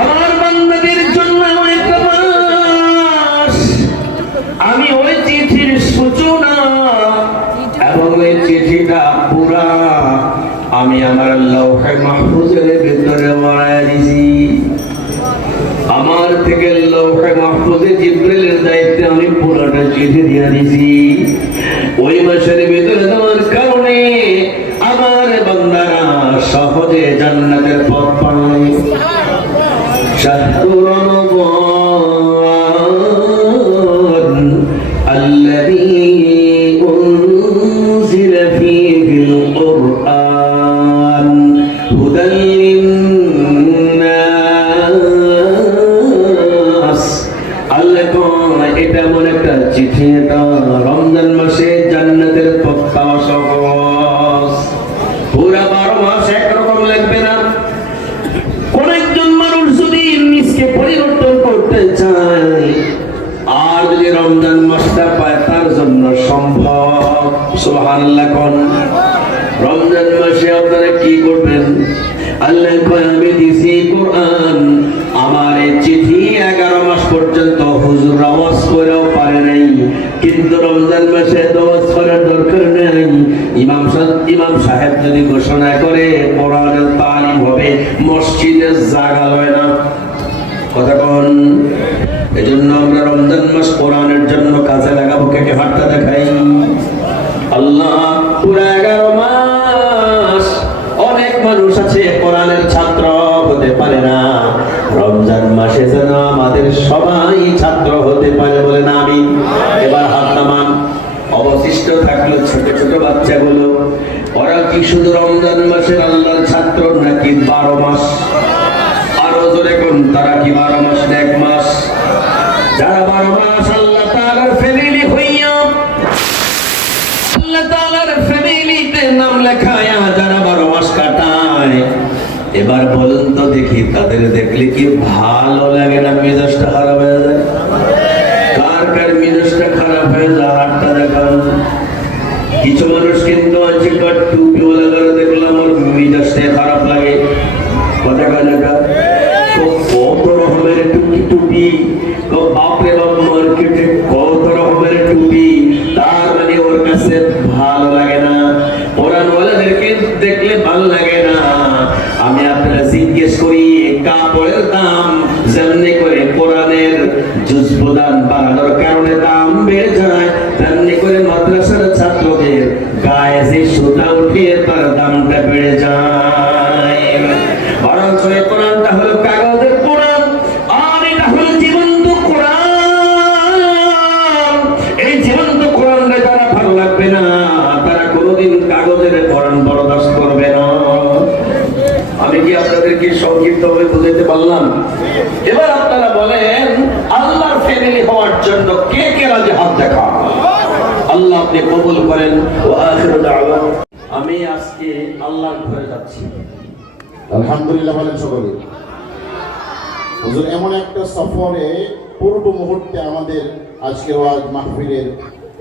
আমার বান্দাদের জন্য একটা মাস। আমি ওই চিঠির সূচনা এবং ওই চিঠিটা পুরা আমি আমার লৌহে মাহফুজের ভিতরে বানায় দিছি। আমার থেকে লৌহে মাহফুজে জিবরিলের দায়িত্বে আমি পুরাটা চিঠি দিয়ে দিছি। ওই মাসের ভিতরে দেওয়ার কারণে আমার বান্দারা সহজে জান্নাতের পথ পায়। শাহরুর রমাদান আল্লাযী উনজিলা ফীহিল কুরআন হুদাল লিন-নাস। আল্লাহ কয় এটা এমন একটা চিঠি, এটা রমজান মাসে জান্নাতের পথ পাওয়া সহজ। পুরা 12 মাস একরকম লাগবে না। কোন একজন মানুষ যদি নিজকে পরিবর্তন করতে চায় আর যদি রমজান মাসটা পায়, তার জন্য জন্য সম্ভব। সুবহানাল্লাহ কোন। রমজান মাসে আপনারা কি করবেন? আল্লাহ কয় আমি দিছি কোরআন, আমার এই চিঠি 11 মাস পর্যন্ত হুজুর ওয়াজ করেও পারে নাই, কিন্তু রমজান মাসে ওয়াজ করার দরকার নেই। ইমাম সাহেব যদি ঘোষণা করে কোরআনের তালিম হবে, মসজিদে জায়গা লয় না। কথা কোন। এজন্য আমরা রমজান মাস কোরআনের জন্য কাজে লাগাবো। কে কে হাতটা দেখাই। আল্লাহ পুরো 11 মাস অনেক মানুষ আছে কোরআনের ছাত্র হতে পারে না, রমজান মাসে যেন আমাদের সবাই ছাত্র হতে পারে, বলেন আমিন। এবার হাত নামান। অবশিষ্ট থাকলো ছোট ছোট বাচ্চাগুলো, ওরা কি শুধু রমজান মাসের আল্লাহর ছাত্র নাকি 12 মাস? আরো জোরে কোন, তারা কি 12 মাস না 1 মাস? যারা 12 মাস আল্লাহ তাআলার ফ্যামিলি হইয়া, আল্লাহ তাআলার ফ্যামিলিতে নাম লেখায়া যারা 12 মাস কাটায়, এবার বলুন তো দেখি তাদের দেখলে কি ভালো লাগে না মেজাজটা খারাপ হয়ে যায়? কার কার মেজাজটা খারাপ হয়ে যায় হাতটা দেখান। কিছু মানুষ কিন্তু আছে টুপিওয়ালা করে দেখলাম ওর মেজাজটা খারাপ লাগে। কথা কাজা কত রকমের টুপি, বাপরে বাপ মার্কেটে কত রকমের টুপি, তার মানে ওর কাছে ভালো লাগে না, কোরআনওয়ালাদেরকে দেখলে ভালো লাগে না। আমি আপনারা জিজ্ঞেস করি কাপড়ের দাম যেমনি করে কোরআনের জুজ প্রদান বাড়ানোর কারণে দাম বেড়ে যায়, তেমনি করে মাদ্রাসার ছাত্রদের গায়ে যে সুতা উঠিয়ে তার দামটা বেড়ে যায়। বরঞ্চ এই কোরআনটা হলো কাগজের কোরআন, আর এটা হলো জীবন্ত কোরআন। এই জীবন্ত কোরআনটা যারা ভালো লাগবে না, তারা কোনোদিন কাগজের কোরআন বরদাস্ত করবে না। আমি কি আপনাদেরকে সংক্ষিপ্ত ভাবে বুঝাতে পারলাম? এবার আপনারা বলেন আল্লাহর ফ্যামিলি হওয়ার জন্য কে কে রাজি? হাত দেখা। আল্লাহ আপনি কবুল করেন। ওয়া আখিরু দাওয়ানা। আমি আজকে আল্লাহর ঘরে যাচ্ছি। আলহামদুলিল্লাহ বলেন সকলে। হুজুর এমন একটা সফরে পূর্ব মুহূর্তে আমাদের আজকে ওয়াজ মাহফিলের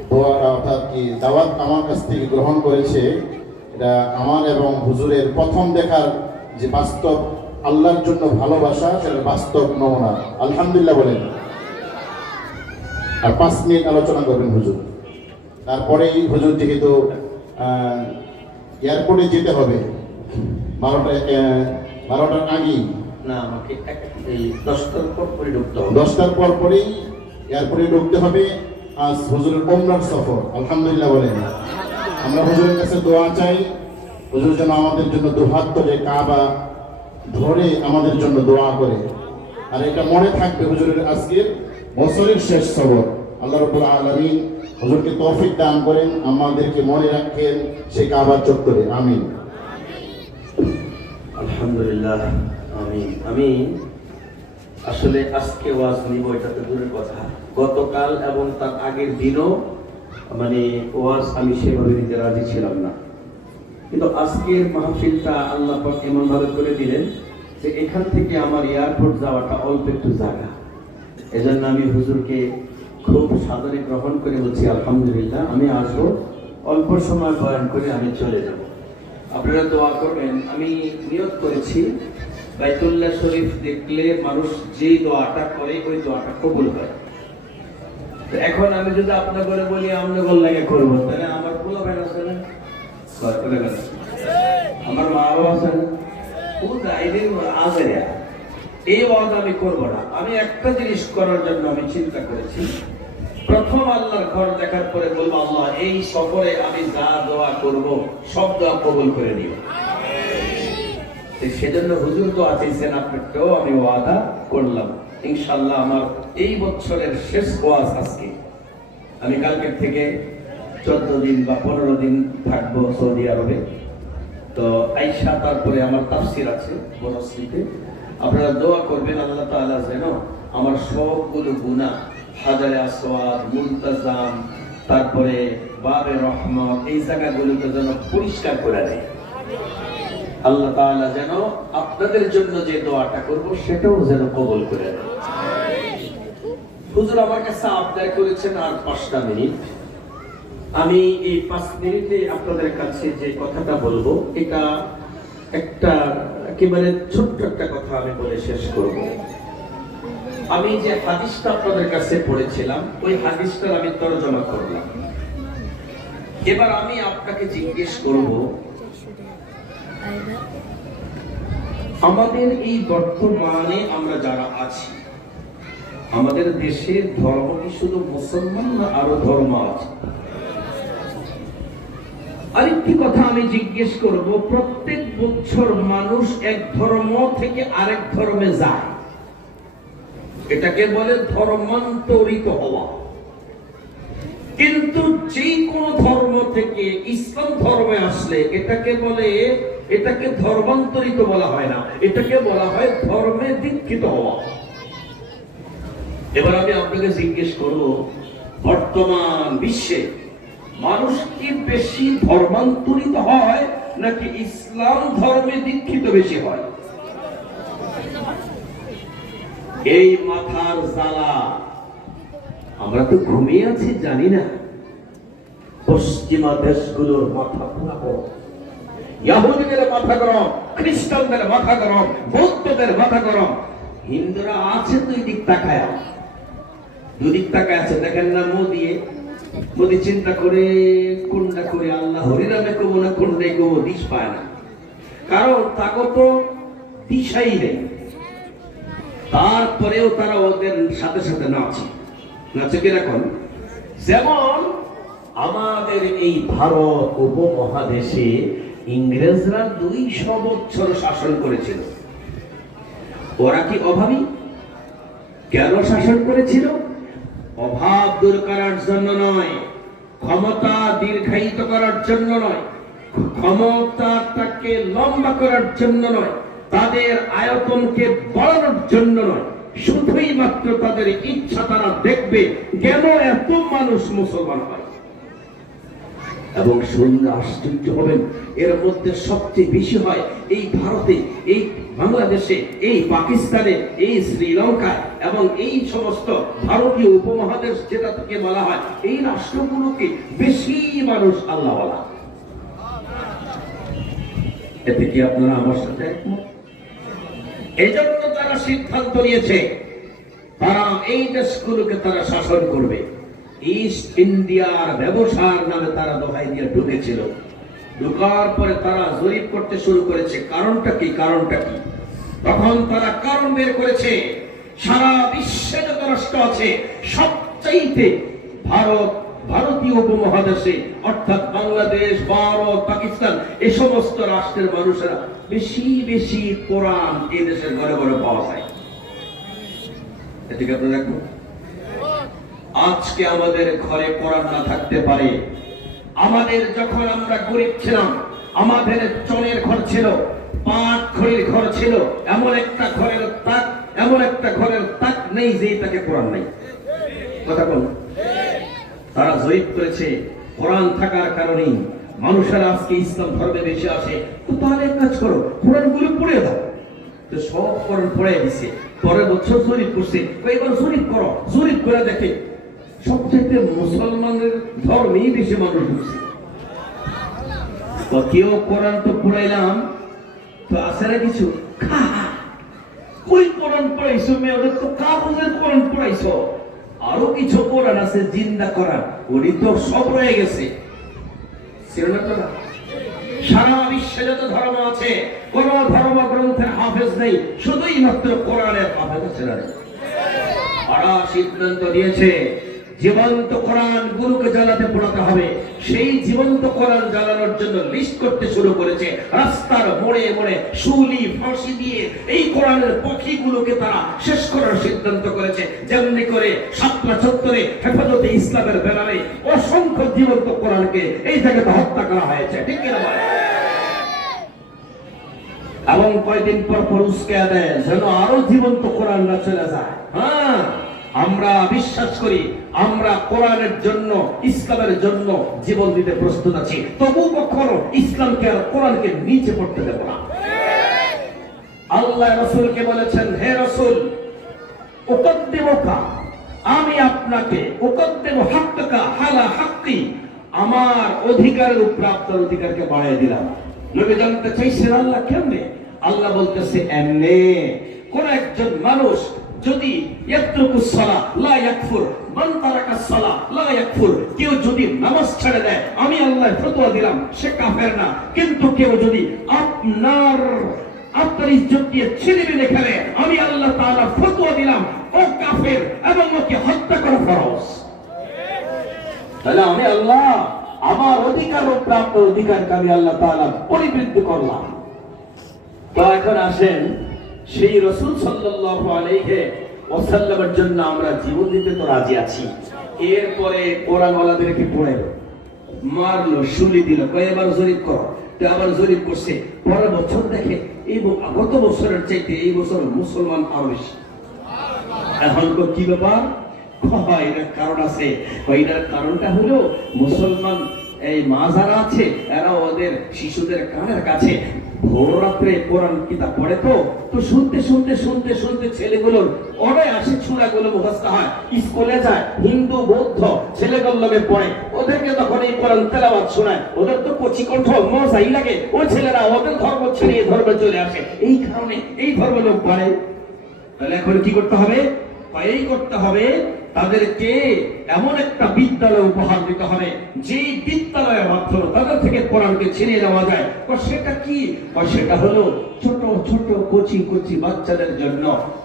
দোয়াটা অর্থাৎ কি দাওয়াত আমার কাছ থেকে গ্রহণ করেছে, এটা আমার এবং হুজুরের প্রথম দেখার যে বাস্তব আল্লাহর জন্য ভালোবাসা, সেটা বাস্তব নমুনা। আলহামদুলিল্লাহ বলেন। আর 5 মিনিট আলোচনা করবেন হুজুর, তারপরেই হুজুর যেহেতু এয়ারপোর্টে যেতে হবে 12টার আগেই না, আমাকে এই 10টার পর পরে ঢুকতে হবে। 10টার পর পরেই এয়ারপোর্টে ঢুকতে হবে। আজ হুজুরের ওমরার সফর। আলহামদুলিল্লাহ বলেন। আমরা হুজুরের কাছে দোয়া চাই, হুজুর যেন আমাদের জন্য দুহাত তুলে কাবা ধরে আমাদের জন্য দোয়া করে। আর এটা মনে থাকবে হুজুরের আজকের বছরের শেষ সফর। আল্লাহ রাব্বুল আলামিন হুজুরকে তৌফিক দান করেন, আমাদেরকে মনে রাখেন সেই কাবা চত্বরে। আমিন। আলহামদুলিল্লাহ, আমিন। আমি আসলে আজকে ওয়াজ নিব এটা তো দূরের কথা, গতকাল এবং তার আগের দিনও মানে ওয়াজ আমি সেভাবে নিতে রাজি ছিলাম না, কিন্তু আজকের মাহফিলটা আল্লাহ পাক এমন ভাবে করে দিলেন যে এখান থেকে আমার এয়ারপোর্ট যাওয়াটা অল্প একটু জায়গা। এজন্য আমি হুজুরকে খুব সাদরে গ্রহণ করে বলছি আলহামদুলিল্লাহ, আমি আসবো, অল্প সময় বয়ান করে আমি চলে যাব। আপনারা দোয়া করবেন। আমি নিয়ত করেছি বাইতুল্লাহ শরীফ দেখলে মানুষ যেই দোয়াটা করে ওই দোয়াটা কবুল হয়। এখন আমি যদি আপনাদের বলি আমরা গোল লাগে করবো, তাহলে আমার পোলা ভাই আছে না, আমার মা বাবা আছে না, এই ওয়াদা আমি করবো না। আমি একটা জিনিস করার জন্য আমি চিন্তা করেছি, প্রথম আল্লাহর ঘর দেখার পরে বলবো আল্লাহ এই সফরে আমি যা দোয়া করব সব দোয়া কবুল করে নিও। সেজন্য হুজুর দোয়া চেয়েছেন, আপনাকেও আমি ওয়াদা করলাম ইনশাআল্লাহ আমার এই বছরের শেষ ওয়াজ আজকে। আমি কালকের থেকে 14 দিন বা 15 দিন থাকবো সৌদি আরবে। তো আইসা তারপরে আমার তাফসির আছে বনশ্রীতে। আপনারা দোয়া করবেন আল্লাহ তাআলা যেন আমার সবগুলো গুনাহ, হাজারে আসওয়াদ, মুলতাজাম, তারপরে বাবে রহমত, এই জায়গাগুলোকে যেন পরিষ্কার করে দেয়। আল্লাহ তাআলা যেন আপনাদের জন্য যে দোয়াটা করব সেটাও যেন কবুল করে দেয়। হুজুর আমার কাছে আবদার করেছেন আর 5টা মিনিট, আমি এই 5 মিনিটে আপনাদের কাছে যে কথাটা বলবো, এটা একটা একেবারে ছোট্ট একটা কথা আমি বলে শেষ করব। আমি যে হাদিসটা আপনাদের কাছে পড়েছিলাম, ওই হাদিসটার আমি তরজমা করলাম। এবার আমি আপনাকে জিজ্ঞেস করব, আমাদের এই বর্তমানে আমরা যারা আছি, আমাদের দেশের ধর্ম কি শুধু মুসলমান না আরো ধর্ম আছে? আরেকটি কথা আমি জিজ্ঞেস করব, প্রত্যেক বছর মানুষ এক ধর্ম থেকে আরেক ধর্মে যায়, এটাকে বলে ধর্মান্তরিত হওয়া। কিন্তু যে কোনো ধর্ম থেকে ইসলাম ধর্মে আসলে এটাকে ধর্মান্তরিত বলা হয় না, এটাকে বলা হয় ধর্মে দীক্ষিত হওয়া। এবার আমি আপনাকে জিজ্ঞেস করব, বর্তমান বিশ্বে মানুষ কি বেশি ধর্মান্তরিত হয় নাকি ইসলাম ধর্মে দীক্ষিত বেশি হয়? এই মাথার জ্বালা, আমরা তো ঘুমিয়ে আছি জানি না। পশ্চিমা দেশগুলোর মাথা পুরা গরম, ইহুদিদের মাথা গরম, খ্রিস্টানদের মাথা গরম, বৌদ্ধদের মাথা গরম। হিন্দুরা আছে দুই দিক তাকায় আছে, দেখেন না মোদি চিন্তা করে কোনটা করে আল্লাহ হরিরামে কবো না কোনটা কবো দিশ পায় না, কারণ তাকে তো দিশাই নেই। তারপরেও তারা ওদের সাথে সাথে নাচে কিরকম? যেমন আমাদের এই ভারত উপমহাদেশে ইংরেজরা 200 বছর শাসন করেছিল। ওরা কি অভাবী? কেন শাসন করেছিল? অভাব দূর করার জন্য নয়, ক্ষমতা দীর্ঘায়িত করার জন্য নয়, ক্ষমতাটাকে লম্বা করার জন্য নয়, তাদের আয়তনকে বাড়ানোর জন্য নয়, শুধুই মাত্র তাদের ইচ্ছা তারা দেখবে কেন এত মানুষ মুসলমান হয়। এবং শুনলে আশ্চর্য হবেন, এর মধ্যে সবচেয়ে বেশি হয় এই ভারতে, এই বাংলাদেশে, এই পাকিস্তানে, এই শ্রীলঙ্কায় এবং এই সমস্ত ভারতীয় উপমহাদেশ যেটা থেকে বলা হয়, এই রাষ্ট্রগুলোকে বেশি মানুষ আল্লাহওয়ালা। এতে কি আপনারা আমার সাথে একমত? এই জন্য তারা সিদ্ধান্ত নিয়েছে তারা এই দেশগুলোকে তারা শাসন করবে। ইস্ট ইন্ডিয়ার ব্যবসার নামে তারা দোহাই দিয়ে ঢুকেছিল। ঢুকার পরে তারা জরিপ করতে শুরু করেছে, কারণটা কি? তখন তারা কারণ বের করেছে, সারা বিশ্বে যত রাষ্ট্র আছে সবচাইতে ভারতীয় উপমহাদেশে অর্থাৎ বাংলাদেশ, ভারত, পাকিস্তান এই সমস্ত রাষ্ট্রের মানুষেরা বেশি কোরআন এই দেশের ঘরে ঘরে পাওয়া যায়। এদিকে আপনারা দেখুন, আজকে আমাদের ঘরে কোরআন না থাকতে পারে। আমাদের যখন আমরা গরিব ছিলাম, আমাদের চনের ঘর ছিল, পাট খড়ির ঘর ছিল, এমন একটা ঘরের তাক নেই যে তাকে কোরআন নাই। কথা বল। তারা জয়ীব করেছে কোরআন থাকার কারণেই মানুষেরা আজকে ইসলাম ধর্মে বেশি আসে। তো তাহলে এক কাজ করো, কোরআনগুলো পড়ে দাও। তো সব কোরআন পড়ে দিছে, পরের বছর জরিপ করছে, এবার জরিপ করো, জরিপ করে দেখে সবচাইতে মুসলমানের ধর্মেই বেশি মানুষ ঢুকছে। কেউ কোরআন তো পড়াইলাম, তো আছে না কিছু? কই কোরআন পড়াইছো মেয়ে, ওদের তো কাগজের কোরআন পড়াইছো। আরো কিছু কোরআন আছে জিন্দা কোরআন, ওই তো সব রয়ে গেছে। সারা বিশ্বে যত ধর্ম আছে, কোন ধর্ম গ্রন্থের হাফেজ নেই, শুধুই মাত্র কোরআনের হাফেজ আছে। ওরা সিদ্ধান্ত দিয়েছে জীবন্ত কোরআন গুরুকে জ্বালাতে পড়াতে হবে। সেই জীবন্ত কোরআন জ্বালানোর জন্য লিস্ট করতে শুরু করেছে। রাস্তার মোড়ে মোড়ে শুলি ফাঁসি দিয়ে এই কোরআনের পক্ষীগুলোকে তারা শেষ করার সিদ্ধান্ত করেছে। যেমনি করে শাপলা চত্বরে হেফাজতে ইসলামের ব্যানারে অসংখ্য জীবন্ত কোরআনকে এই জায়গাতে হত্যা করা হয়েছে, ঠিক কিনা বলে? এবং কয়েকদিন পর উস্কে দেয় যেন আরো জীবন্ত কোরআনরা চলে যায়। হ্যাঁ, আমরা বিশ্বাস করি, আমরা কোরআনের জন্য, ইসলামের জন্য জীবন দিতে প্রস্তুত আছি। তবু কখনো ইসলামকে আর কোরআনকে নিচে পড়তে দেব না। আল্লাহ রাসূলকে বলেছেন, হে রাসূল, উকদ্দিমুকা, আমি আপনাকে, উকদ্দিমু হাক্কাকা আলা হাক্কি, আমার অধিকারের উপর আপনার অধিকারকে বাড়াই দিলাম। নবী জানতে চাইছেন আল্লাহ কেমনে? আল্লাহ বলতেছে এমনে, কোন একজন মানুষ যদি ইয়াতরুকুস সালাহ লা ইয়াকফুর, মান তারাকাস সালাহ লা ইয়াকফুর, কেউ যদি নামাজ ছেড়ে দেয় আমি আল্লাহ ফতোয়া দিলাম সে কাফের না। কিন্তু কেউ যদি আপনার ইজ্জত দিয়ে ছিনিমিনি খেলে আমি আল্লাহ তাআলা ফতোয়া দিলাম ও কাফের এবং ওকে হত্যা করা ফরজ। তাহলে আমি আল্লাহ আমার অধিকার ও প্রাপ্ত অধিকারকে আমি আল্লাহ তাআলা পরিবৃদ্ধি করলাম। তো এখন আসেন সেই রাসূল সাল্লাল্লাহু আলাইহি ওয়াসাল্লামের জন্য আমরা জীবন দিতে তো রাজি আছি। এরপরে কোরআন ওয়ালাদেরকে পড়ে মারলো, শুলি দিল, কয়েকবার জরিপ করো, তো আবার জরিপ করছে। পরের বছর দেখে এই গত বছরের চাইতে এই বছর মুসলমান আরো বেশি। এখন তো কি ব্যাপার? এটার কারণ আছে। এটার কারণটা হলো মুসলমান এই মা যারা আছে এরা ওদের শিশুদের কানের কাছে ভোর রাত্রে কোরআন কিতাব পড়ে, তো শুনতে শুনতে শুনতে শুনতে ছেলেগুলোর অনেক আসে ছুরাগুলো মুখস্থ হয়। স্কুলে যায়, হিন্দু বৌদ্ধ ছেলেগুলোকে পড়ে, ওদেরকে তখন এই কোরআন তেলাওয়াত শোনায়, ওদের তো কচি কণ্ঠ মজাই লাগে। ওই ছেলেরা ওদের ধর্ম ছেড়ে এই ধর্মে চলে আসে, এই কারণে এই ধর্ম লোক পড়ে। তাহলে এখন কি করতে হবে? এই করতে হবে তাদেরকে এমন একটা বিদ্যালয় উপহার দিতে হবে যে বিদ্যালয়ের মাধ্যমে তাদের থেকে কোরআনকে ছিনিয়ে নেওয়া যায়। সেটা কি? সেটা হলো ছোট ছোট কচি কচি বাচ্চাদের জন্য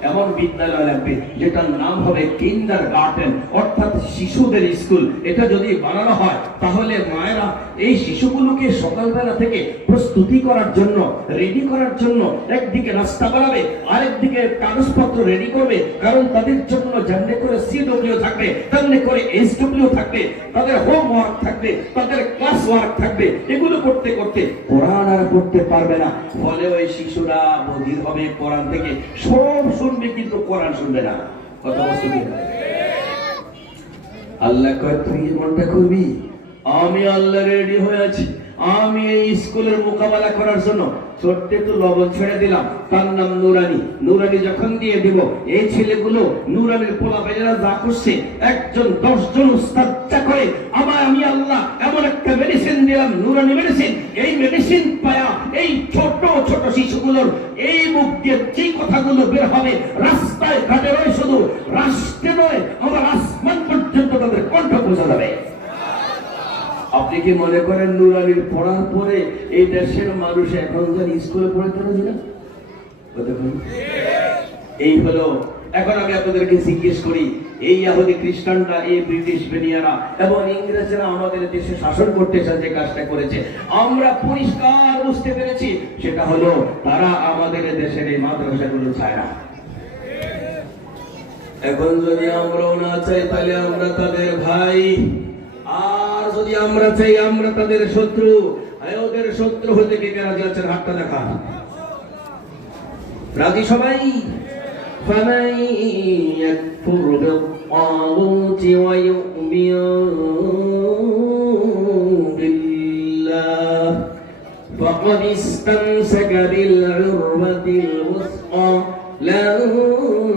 এমন বিদ্যালয় লাগবে যেটার নাম হবে কিন্ডারগার্টেন, অর্থাৎ শিশুদের স্কুল। এটা যদি বানানো হয় তাহলে মায়েরা এই শিশুগুলোকে সকালবেলা থেকে প্রস্তুতি করার জন্য, রেডি করার জন্য একদিকে রাস্তা বানাবে, আরেকদিকে কাগজপত্র রেডি করবে। কারণ তাদের জন্য যেমনি করে সিডব্লিউ থাকবে, তেমনি করে এসডব্লিউ থাকবে, তাদের হোমওয়ার্ক থাকবে, তাদের ক্লাস ওয়ার্ক থাকবে। এগুলো করতে করতে কোরআন আর পড়তে পারবে না। ফলে ওই শিশুরা বধির হবে কোরআন থেকে, সব শুনবে কিন্তু কোরআন শুনবে না। কথা বুঝতে পারছেন? আল্লাহ কয় তুই মনটা করবি, আমি আল্লাহ রেডি হয়ে আছি। আমি এই স্কুলের মোকাবেলা করার জন্য ছোট্ট একটু লবণ ছেড়ে দিলাম, তার নাম নুরানি। নুরানি যখন দিয়ে দিব, এই ছেলেগুলো নুরানির পোলাপেলেরা যা করছে, একজন 10 জন উস্তাদ করে আমি আল্লাহ এমন একটা মেডিসিন দিলাম, নুরানি মেডিসিন। এই মেডিসিন পায়া এই ছোট ছোট শিশুগুলোর এই মুখ দিয়ে যে কথাগুলো বের হবে, রাস্তায় ঘাটে নয়, শুধু রাষ্ট্রে নয়, আমার আসমান পর্যন্ত তাদের কণ্ঠ পৌঁছে যাবে। আপনি কি মনে করেন নুরানির পড়ার পরে এই দেশের মানুষ এখন যেন স্কুলে পড়তে পারে না? এই হলো। এখন আমি আপনাদেরকে জিজ্ঞেস করি, এই ইহুদি খ্রিস্টানরা, এই ব্রিটিশ বেনিয়ারা এবং ইংরেজরা আমাদের দেশে শাসন করতে যে কাজটা করেছে, আমরা পরিষ্কার বুঝতে পেরেছি। সেটা হলো তারা আমাদের দেশের এই মাদ্রাসাগুলো চায় না। এখন যদি আমরাও না চাই তাহলে আমরা তাদের ভাই, আর যদি আমরা চাই আমরা তাদের শত্রু। ওদের শত্রু হতে কে রাজি আছেন? হাতটা দেখা। রাজি সবাই? فمن يكفر بالطاغوت ويؤمن بالله فقد استمسك بالعروة الوثقى لا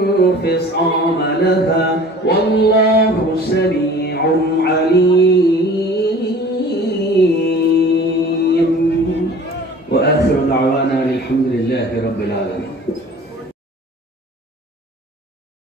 انفصام لها والله سميع عليم. وآخر دعوانا الحمد لله رب العالمين.